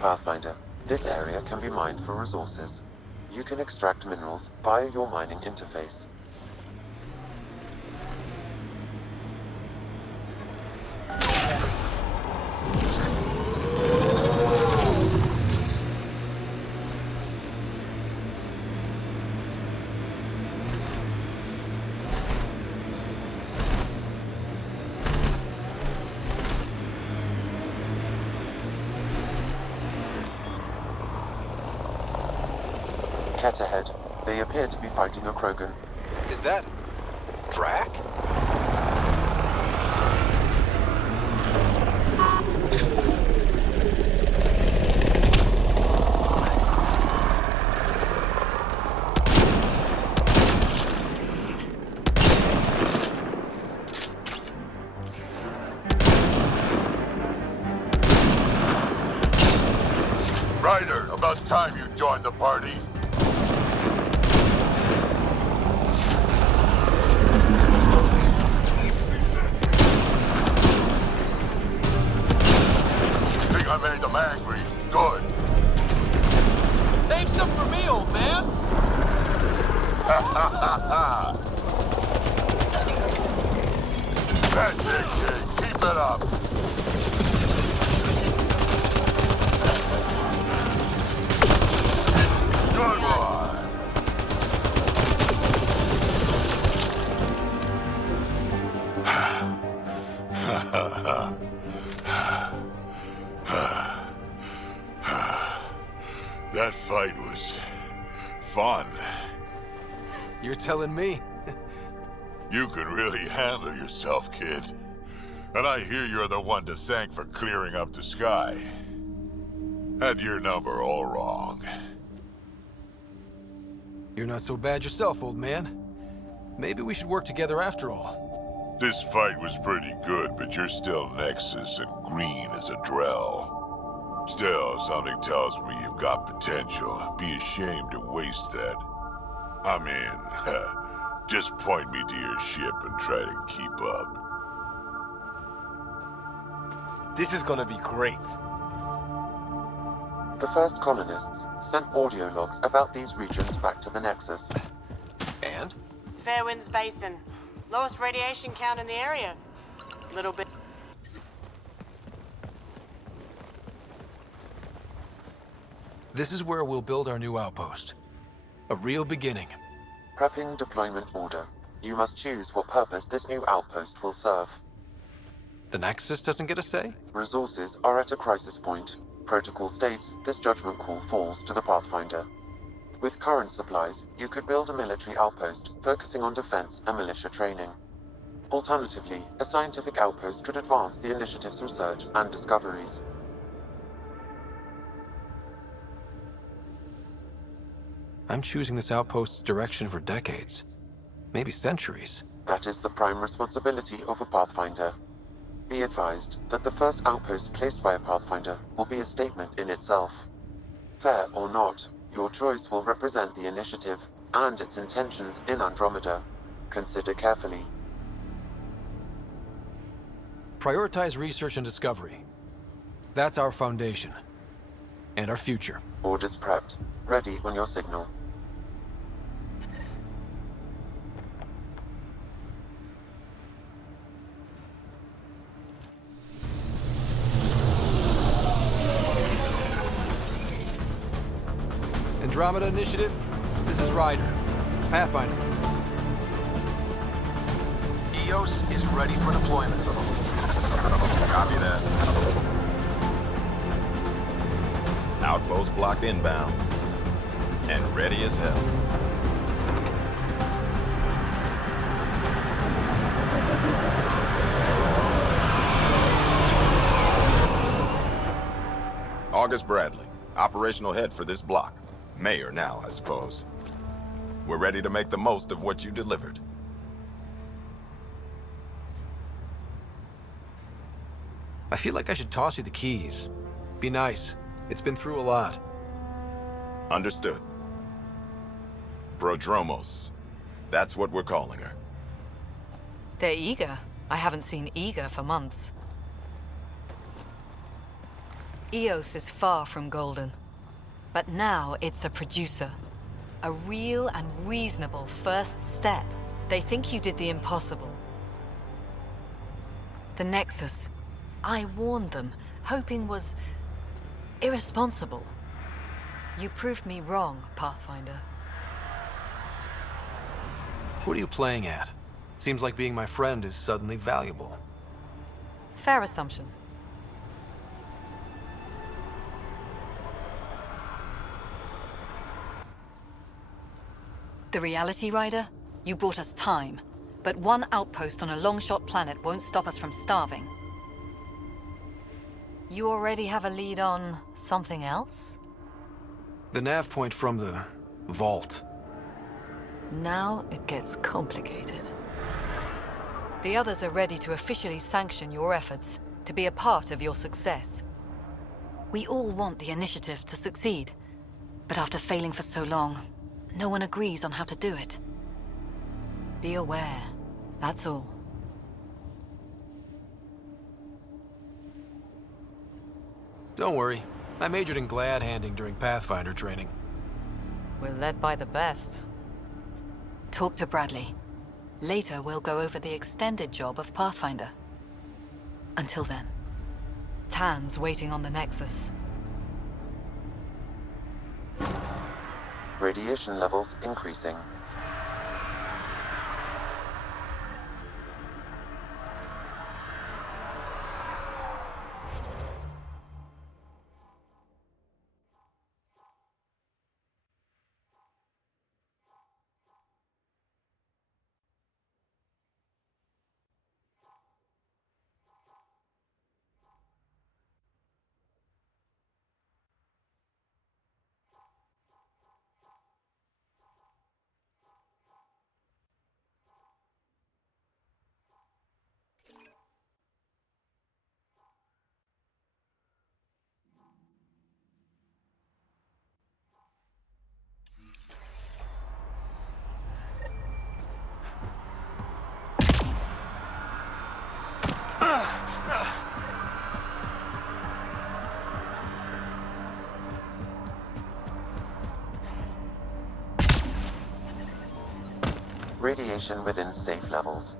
Pathfinder, this area can be mined for resources. You can extract minerals via your mining interface. Cat ahead. They appear to be fighting a Krogan. Is that... Drac? Ryder, about time you joined the party. Think I made them angry? Good. Save some for me, old man! That's it, kid. Keep it up. Good one. That fight was fun. You're telling me? You can really handle yourself, kid. And I hear you're the one to thank for clearing up the sky. Had your number all wrong. You're not so bad yourself, old man. Maybe we should work together after all. This fight was pretty good, but you're still Nexus and green as a Drell. Still, something tells me you've got potential. Be ashamed to waste that. I mean, just point me to your ship and try to keep up. This is gonna be great. The first colonists sent audio logs about these regions back to the Nexus. And? Fairwinds Basin. Lowest radiation count in the area. Little bit. This is where we'll build our new outpost. A real beginning. Prepping deployment order. You must choose what purpose this new outpost will serve. The Nexus doesn't get a say? Resources are at a crisis point. Protocol states this judgment call falls to the Pathfinder. With current supplies, you could build a military outpost, focusing on defense and militia training. Alternatively, a scientific outpost could advance the initiative's research and discoveries. I'm choosing this outpost's direction for decades. Maybe centuries. That is the prime responsibility of a Pathfinder. Be advised that the first outpost placed by a Pathfinder will be a statement in itself. Fair or not, your choice will represent the initiative and its intentions in Andromeda. Consider carefully. Prioritize research and discovery. That's our foundation. And our future. Orders prepped. Ready on your signal. Andromeda Initiative, this is Ryder. Pathfinder. EOS is ready for deployment. Copy that. Outpost blocked inbound. And ready as hell. August Bradley, operational head for this block. Mayor now, I suppose. We're ready to make the most of what you delivered. I feel like I should toss you the keys. Be nice. It's been through a lot. Understood. Prodromos. That's what we're calling her. They're eager. I haven't seen eager for months. EOS is far from golden. But now it's a producer. A real and reasonable first step. They think you did the impossible. The Nexus. I warned them, hoping was irresponsible. You proved me wrong, Pathfinder. What are you playing at? Seems like being my friend is suddenly valuable. Fair assumption. The Reality Rider? You brought us time. But one outpost on a long-shot planet won't stop us from starving. You already have a lead on something else? The nav point from the vault. Now it gets complicated. The others are ready to officially sanction your efforts, to be a part of your success. We all want the initiative to succeed, but after failing for so long, no one agrees on how to do it. Be aware, that's all. Don't worry. I majored in glad handing during Pathfinder training. We're led by the best. Talk to Bradley. Later, we'll go over the extended job of Pathfinder. Until then, Tan's waiting on the Nexus. Radiation levels increasing. Radiation within safe levels.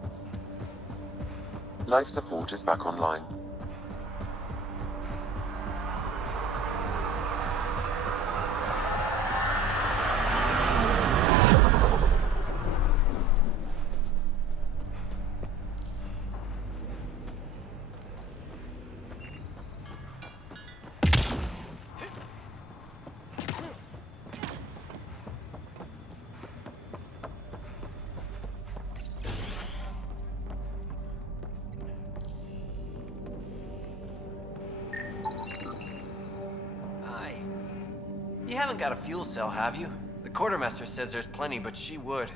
Life support is back online. You haven't got a fuel cell, have you? The quartermaster says there's plenty, but she would.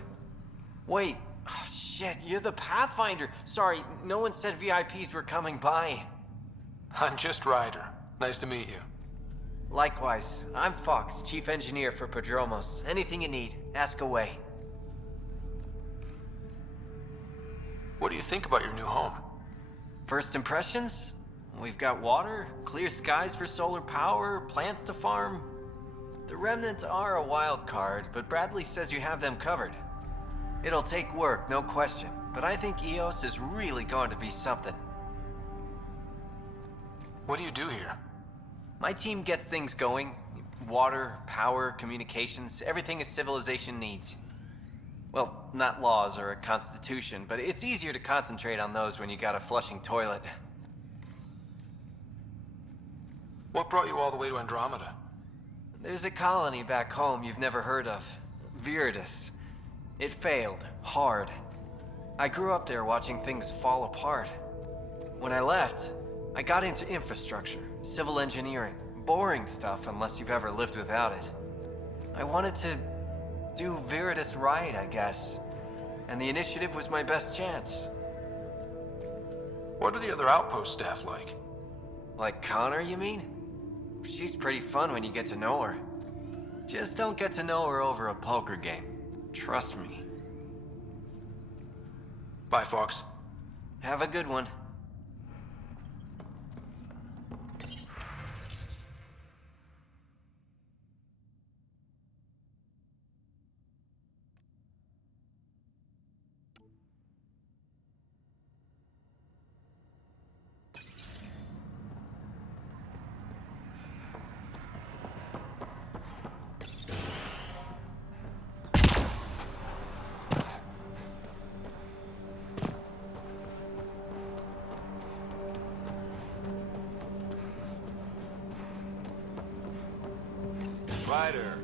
Wait. Oh, shit, you're the Pathfinder. Sorry, no one said VIPs were coming by. I'm just Ryder. Nice to meet you. Likewise. I'm Fox, Chief Engineer for Prodromos. Anything you need, ask away. What do you think about your new home? First impressions? We've got water, clear skies for solar power, plants to farm. The Remnants are a wild card, but Bradley says you have them covered. It'll take work, no question, but I think EOS is really going to be something. What do you do here? My team gets things going. Water, power, communications, everything a civilization needs. Well, not laws or a constitution, but it's easier to concentrate on those when you got a flushing toilet. What brought you all the way to Andromeda? There's a colony back home you've never heard of. Viridis. It failed. Hard. I grew up there watching things fall apart. When I left, I got into infrastructure, civil engineering. Boring stuff unless you've ever lived without it. I wanted to do Viridis right, I guess. And the initiative was my best chance. What are the other outpost staff like? Like Connor, you mean? She's pretty fun when you get to know her. Just don't get to know her over a poker game. Trust me. Bye, Fox. Have a good one. Ryder.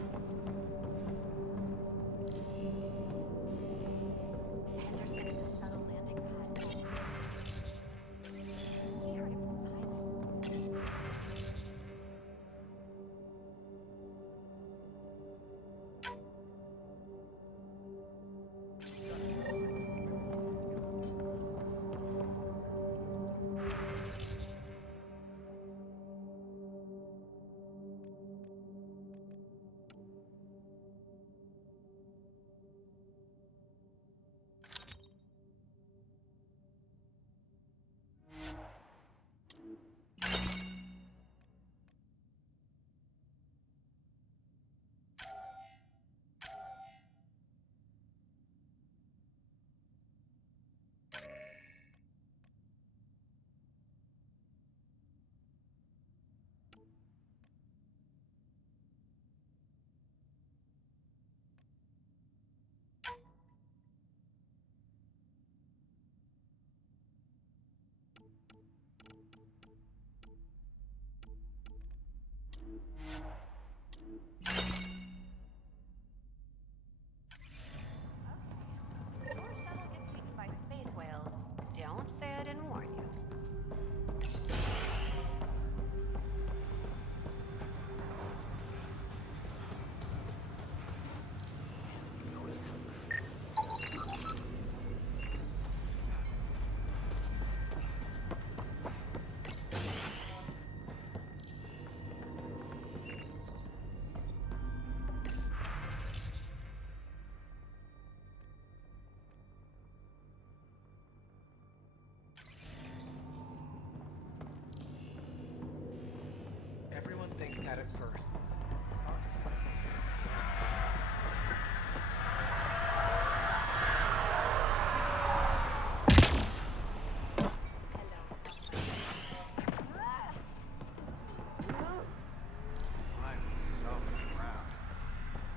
Everyone thinks that at first.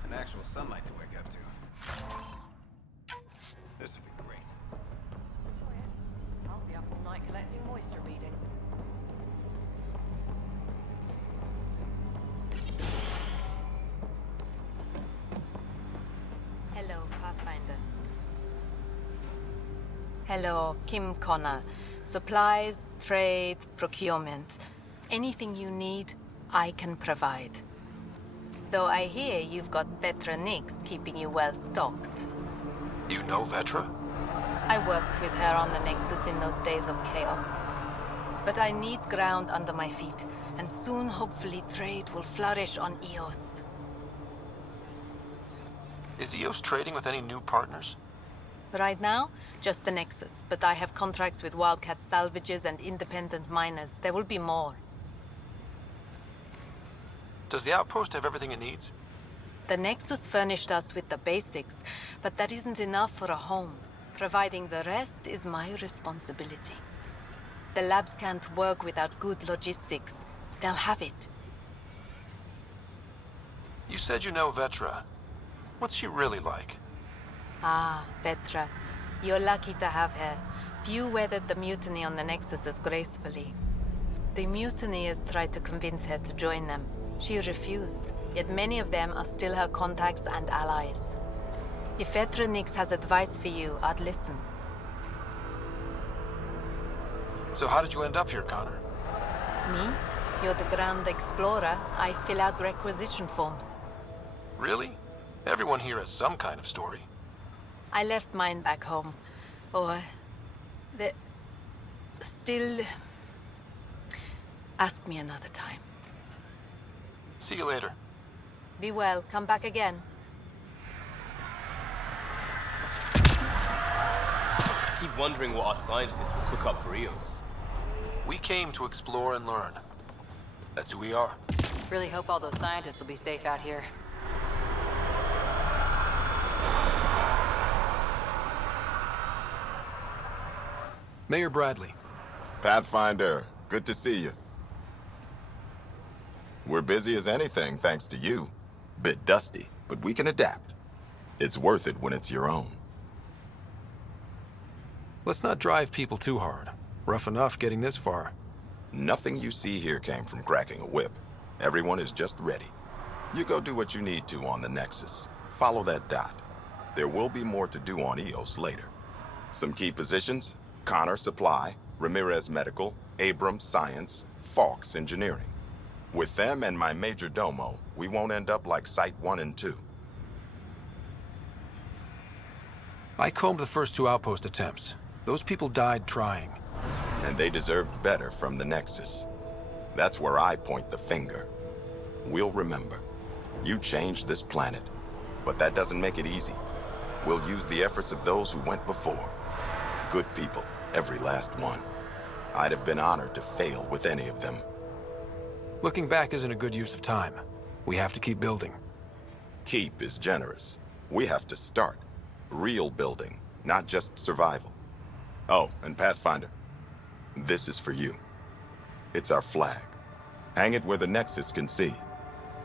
An actual sunlight to wake up to. This would be great. I'll be up all night collecting moisture readings. Hello, Pathfinder. Hello, Kim Connor. Supplies, trade, procurement. Anything you need, I can provide. Though I hear you've got Vetra Nix keeping you well stocked. You know Vetra? I worked with her on the Nexus in those days of chaos. But I need ground under my feet, and soon hopefully trade will flourish on Eos. Is EOS trading with any new partners? Right now, just the Nexus, but I have contracts with Wildcat salvages and independent miners. There will be more. Does the outpost have everything it needs? The Nexus furnished us with the basics, but that isn't enough for a home. Providing the rest is my responsibility. The labs can't work without good logistics. They'll have it. You said you know Vetra. What's she really like? Ah, Vetra. You're lucky to have her. Few weathered the mutiny on the Nexus as gracefully. The mutineers tried to convince her to join them. She refused, yet many of them are still her contacts and allies. If Vetra Nix has advice for you, I'd listen. So how did you end up here, Connor? Me? You're the Grand Explorer. I fill out requisition forms. Really? Everyone here has some kind of story. I left mine back home. Or... the... still... Ask me another time. See you later. Be well. Come back again. I keep wondering what our scientists will cook up for Eos. We came to explore and learn. That's who we are. Really hope all those scientists will be safe out here. Mayor Bradley. Pathfinder, good to see you. We're busy as anything, thanks to you. Bit dusty, but we can adapt. It's worth it when it's your own. Let's not drive people too hard. Rough enough getting this far. Nothing you see here came from cracking a whip. Everyone is just ready. You go do what you need to on the Nexus. Follow that dot. There will be more to do on Eos later. Some key positions: Connor Supply, Ramirez Medical, Abrams Science, Fawkes Engineering. With them and my major domo, we won't end up like Site 1 and 2. I combed the first 2 outpost attempts. Those people died trying. And they deserved better from the Nexus. That's where I point the finger. We'll remember. You changed this planet, but that doesn't make it easy. We'll use the efforts of those who went before. Good people, every last one. I'd have been honored to fail with any of them. Looking back isn't a good use of time. We have to keep building. Keep is generous. We have to start. Real building, not just survival. Oh, and Pathfinder, this is for you. It's our flag. Hang it where the Nexus can see.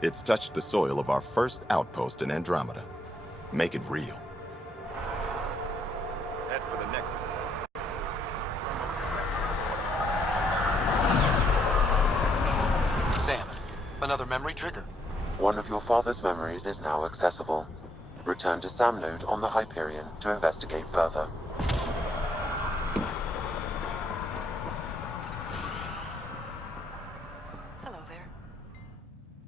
It's touched the soil of our first outpost in Andromeda. Make it real. Head for the Nexus. Sam, another memory trigger. One of your father's memories is now accessible. Return to Sam Node on the Hyperion to investigate further. Hello there.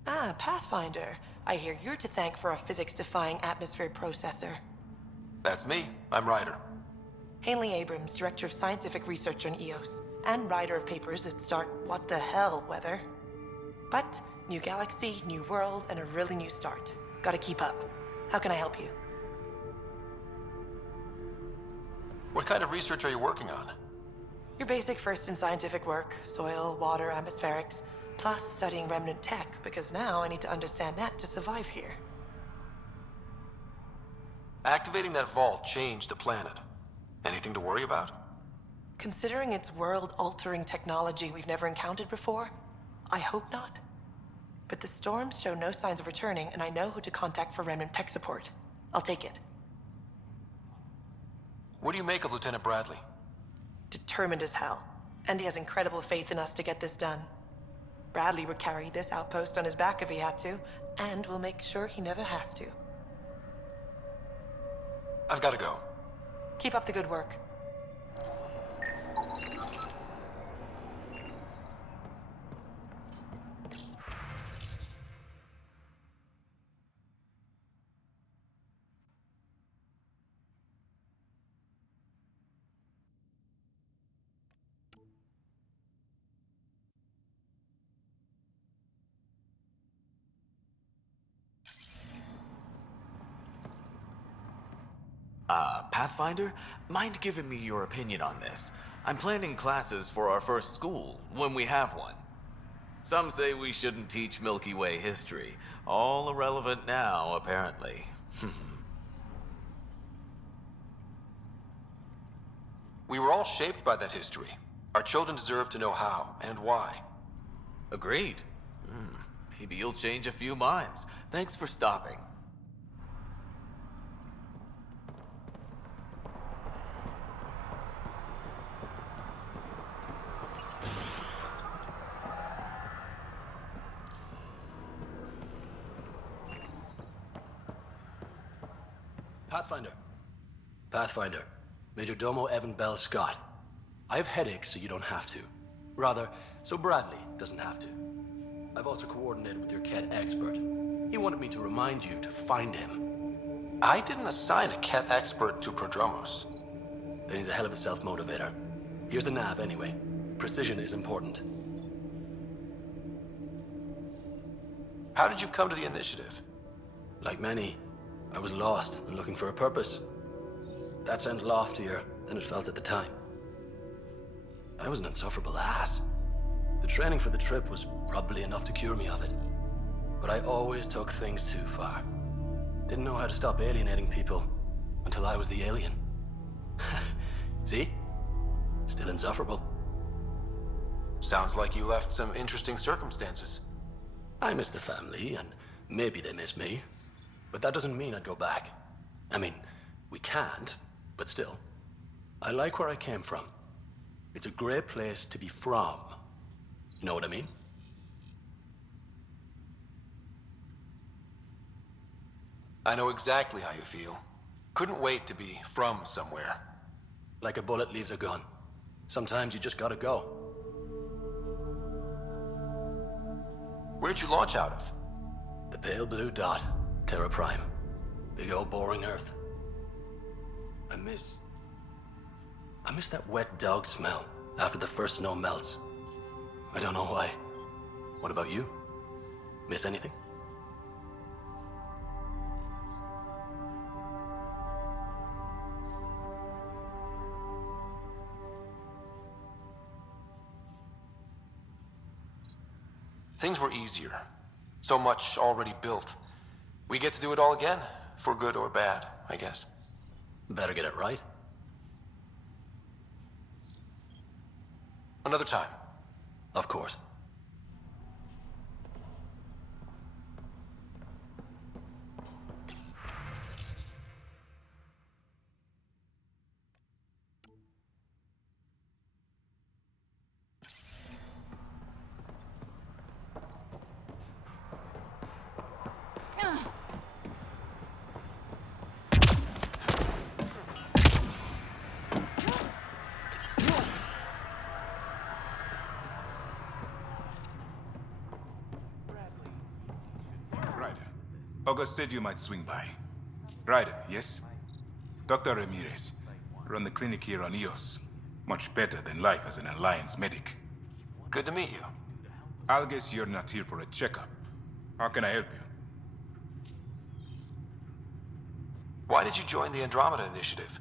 Ah, Pathfinder. I hear you're to thank for a physics-defying atmosphere processor. That's me. I'm Ryder. Hanley Abrams, Director of Scientific Research on Eos, and writer of papers that start what the hell weather. But new galaxy, new world, and a really new start. Gotta keep up. How can I help you? What kind of research are you working on? Your basic first in scientific work, soil, water, atmospherics, plus studying remnant tech, because now I need to understand that to survive here. Activating that vault changed the planet. Anything to worry about? Considering it's world-altering technology we've never encountered before, I hope not. But the storms show no signs of returning, and I know who to contact for remnant tech support. I'll take it. What do you make of Lieutenant Bradley? Determined as hell. And he has incredible faith in us to get this done. Bradley would carry this outpost on his back if he had to, and we'll make sure he never has to. I've got to go. Keep up the good work. Pathfinder, mind giving me your opinion on this? I'm planning classes for our first school, when we have one. Some say we shouldn't teach Milky Way history. All irrelevant now, apparently. We were all shaped by that history. Our children deserve to know how and why. Agreed. Maybe you'll change a few minds. Thanks for stopping. Pathfinder. Pathfinder. Major Domo Evan Bell Scott. I have headaches, so you don't have to. Rather, so Bradley doesn't have to. I've also coordinated with your Ket expert. He wanted me to remind you to find him. I didn't assign a Ket expert to Prodromos. Then he's a hell of a self-motivator. Here's the nav anyway. Precision is important. How did you come to the initiative? Like many, I was lost and looking for a purpose. That sounds loftier than it felt at the time. I was an insufferable ass. The training for the trip was probably enough to cure me of it. But I always took things too far. Didn't know how to stop alienating people until I was the alien. See? Still insufferable. Sounds like you left some interesting circumstances. I miss the family, and maybe they miss me. But that doesn't mean I'd go back. I mean, we can't, but still. I like where I came from. It's a great place to be from. You know what I mean? I know exactly how you feel. Couldn't wait to be from somewhere. Like a bullet leaves a gun. Sometimes you just gotta go. Where'd you launch out of? The pale blue dot, Terra Prime. Big old boring Earth. I miss that wet dog smell after the first snow melts. I don't know why. What about you? Miss anything? Things were easier. So much already built. We get to do it all again, for good or bad, I guess. Better get it right. Another time. Of course. August said you might swing by. Ryder, yes? Dr. Ramirez. Run the clinic here on Eos. Much better than life as an Alliance medic. Good to meet you. I'll guess you're not here for a checkup. How can I help you? Why did you join the Andromeda initiative?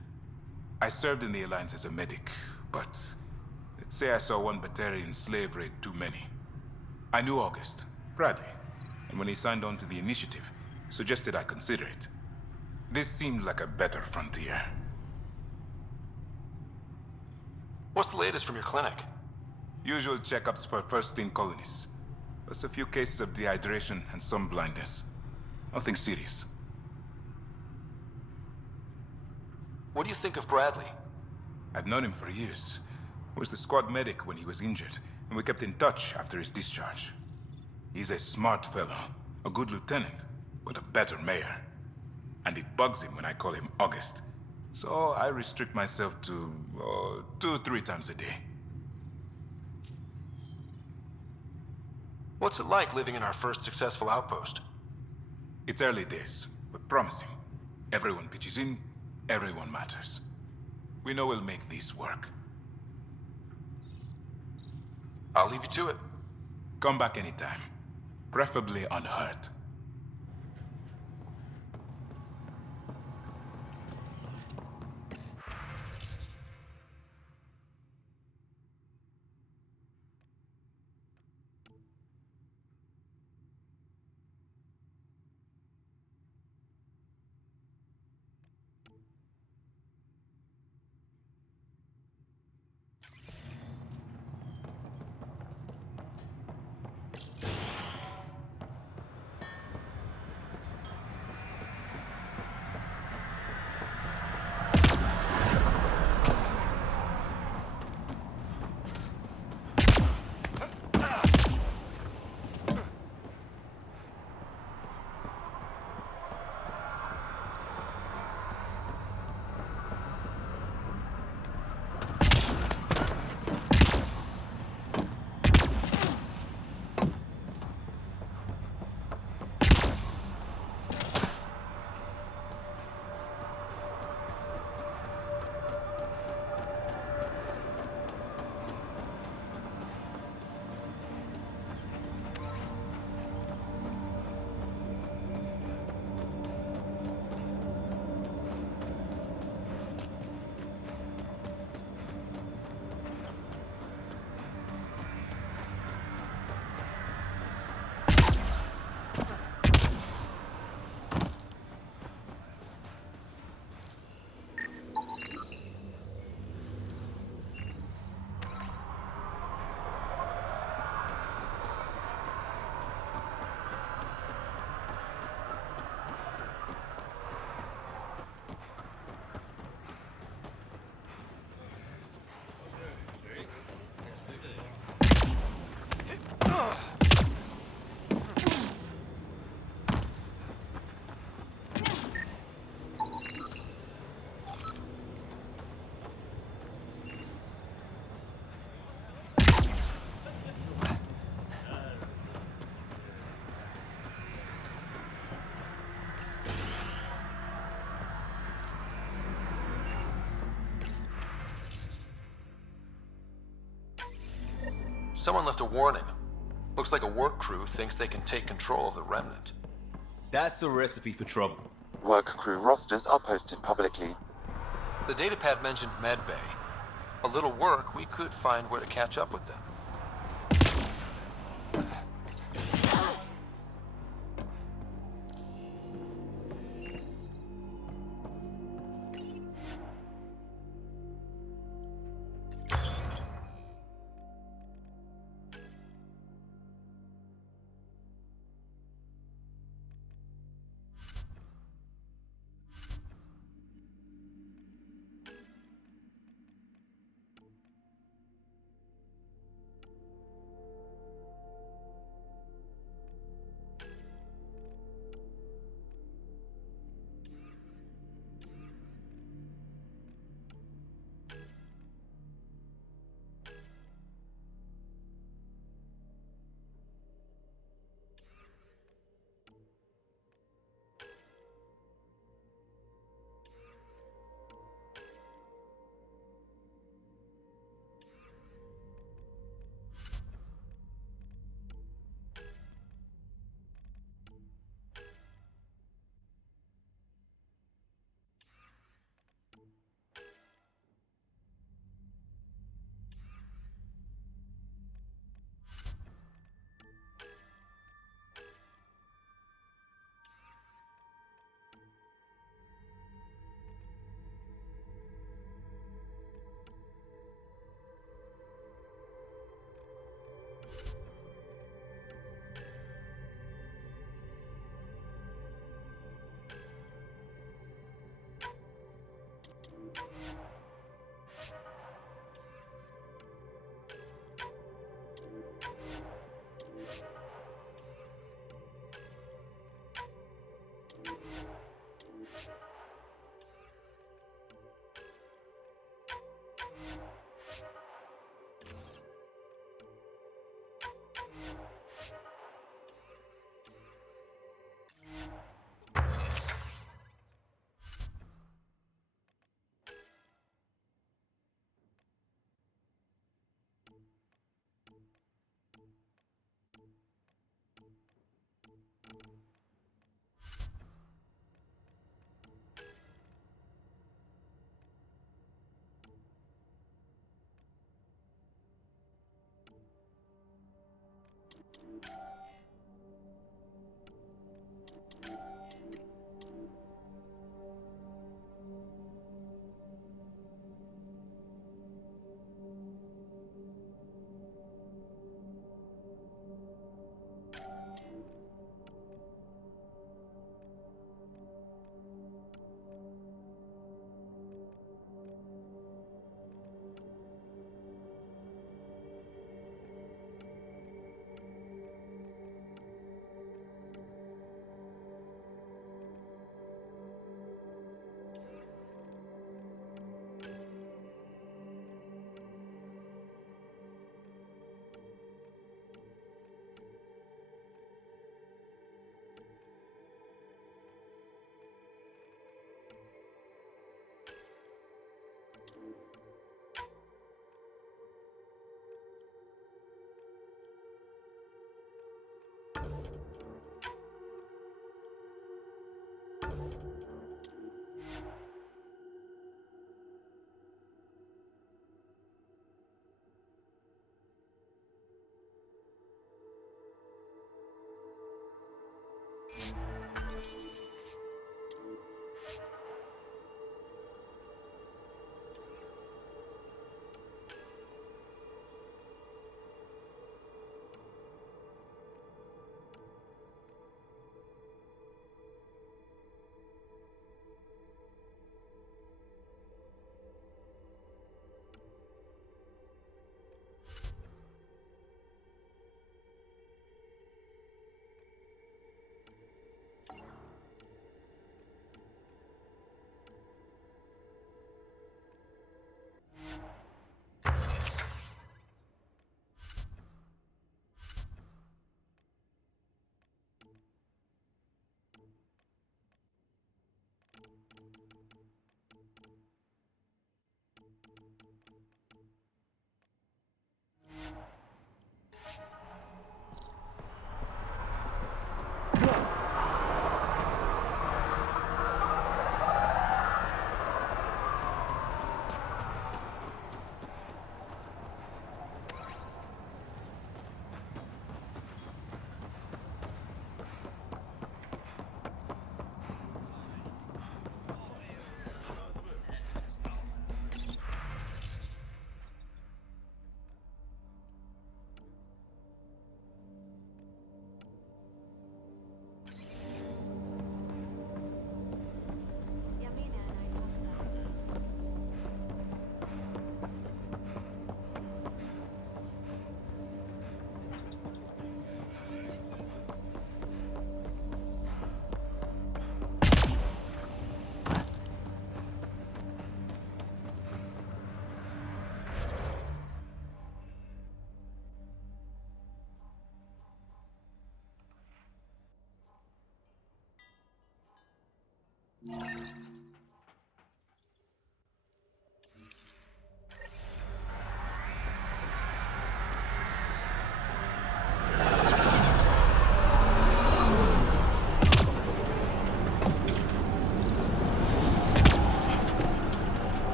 I served in the Alliance as a medic, but let's say I saw one Batarian slave raid too many. I knew August, Bradley, and when he signed on to the initiative, suggested I consider it. This seemed like a better frontier. What's the latest from your clinic? Usual checkups for first-in colonists. Plus a few cases of dehydration and some blindness. Nothing serious. What do you think of Bradley? I've known him for years. I was the squad medic when he was injured, and we kept in touch after his discharge. He's a smart fellow, a good lieutenant, but a better mayor. And it bugs him when I call him August. So I restrict myself to 2-3 times a day. What's it like living in our first successful outpost? It's early days, but promising. Everyone pitches in, everyone matters. We know we'll make this work. I'll leave you to it. Come back anytime. Preferably unhurt. Someone left a warning. Looks like a work crew thinks they can take control of the remnant. That's a recipe for trouble. Work crew rosters are posted publicly. The datapad mentioned medbay. A little work, we could find where to catch up with them.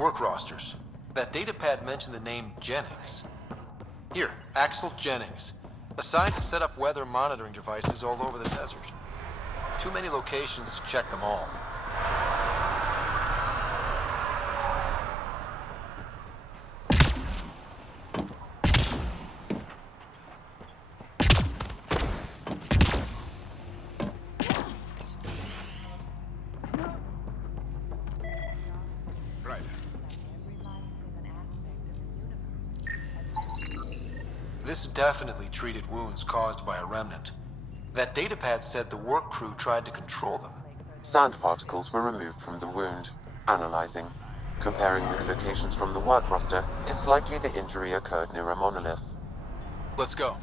Work rosters. That datapad mentioned the name Jennings. Here, Axel Jennings. Assigned to set up weather monitoring devices all over the desert. Too many locations to check them all. This definitely treated wounds caused by a remnant. That datapad said the work crew tried to control them. Sand particles were removed from the wound. Analyzing. Comparing with locations from the work roster, it's likely the injury occurred near a monolith. Let's go.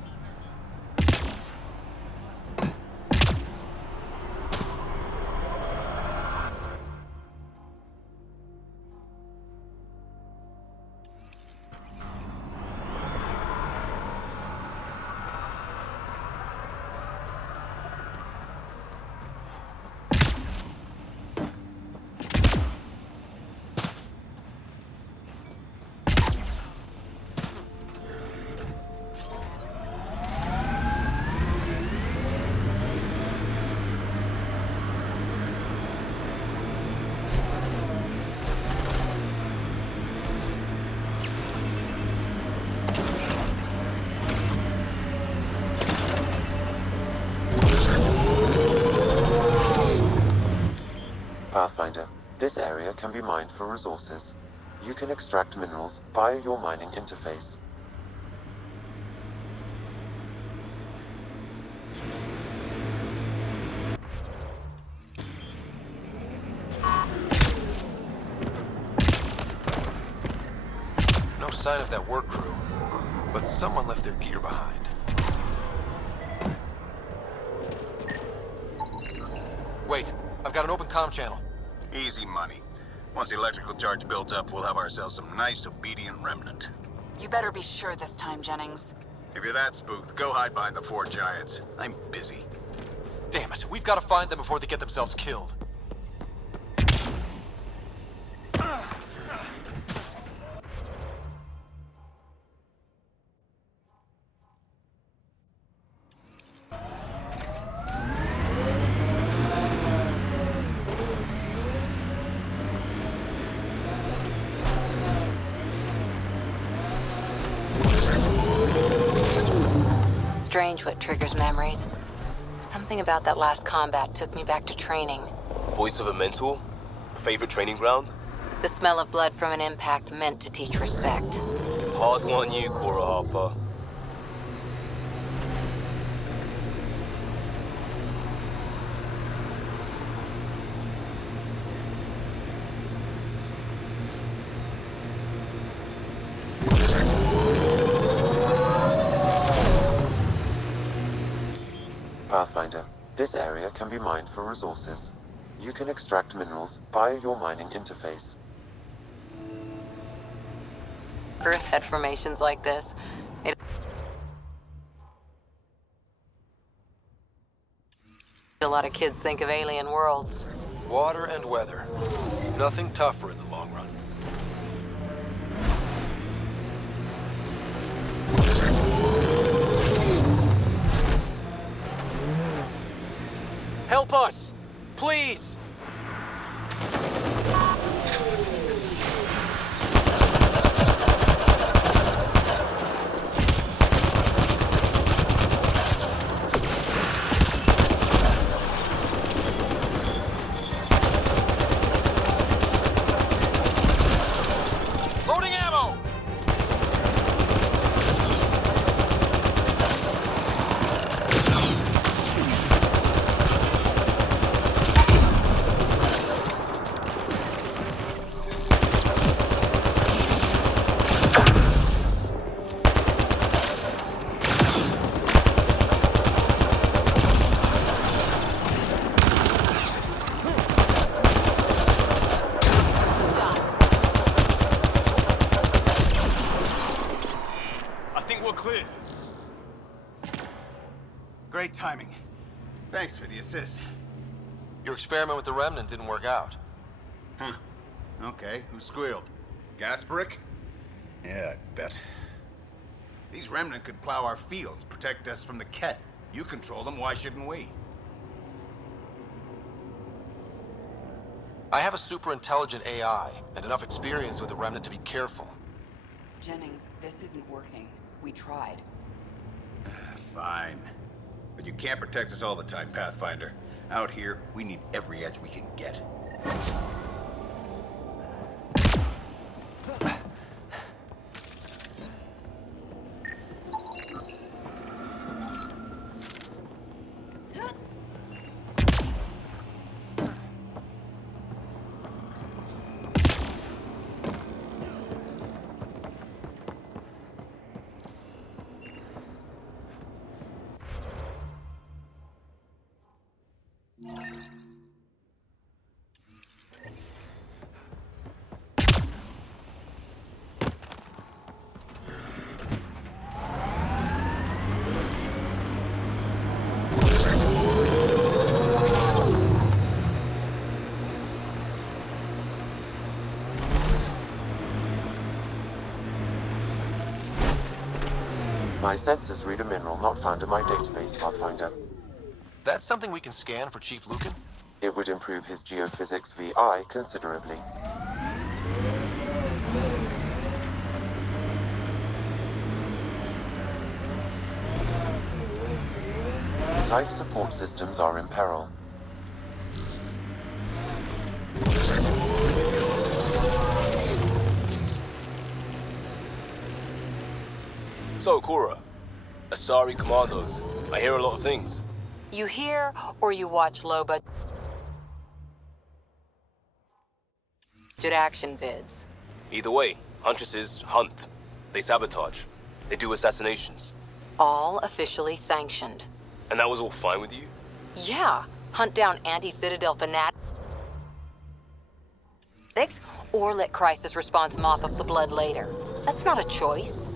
Pathfinder, this area can be mined for resources. You can extract minerals via your mining interface. No sign of that work crew, but someone left their gear behind. Wait, I've got an open comm channel. Easy money. Once the electrical charge builds up, we'll have ourselves some nice, obedient remnant. You better be sure this time, Jennings. If you're that spooked, go hide behind the four giants. I'm busy. Damn it, we've got to find them before they get themselves killed. Strange what triggers memories. Something about that last combat took me back to training. Voice of a mentor? Favorite training ground? The smell of blood from an impact meant to teach respect. Hard on you, Cora Harper. Pathfinder, this area can be mined for resources. You can extract minerals via your mining interface. Earth had formations like this. A lot of kids think of alien worlds. Water and weather. Nothing tougher in the long run. Help us! Please! Loading ammo! Clear. Great timing. Thanks for the assist. Your experiment with the remnant didn't work out. Huh. Okay, who squealed? Gas brick? Yeah, I bet. These remnant could plow our fields, protect us from the Ket. You control them, why shouldn't we? I have a super intelligent AI and enough experience with the remnant to be careful. Jennings, this isn't working. We tried. Fine. But you can't protect us all the time, Pathfinder. Out here, we need every edge we can get. My sensors read a mineral not found in my database, Pathfinder. That's something we can scan for Chief Lucan? It would improve his geophysics VI considerably. Life support systems are in peril. So, Cora, Asari Commandos. I hear a lot of things. You hear or you watch low-budget action vids? Either way, Huntresses hunt. They sabotage. They do assassinations. All officially sanctioned. And that was all fine with you? Yeah, hunt down anti-Citadel fanatics or let crisis response mop up the blood later. That's not a choice.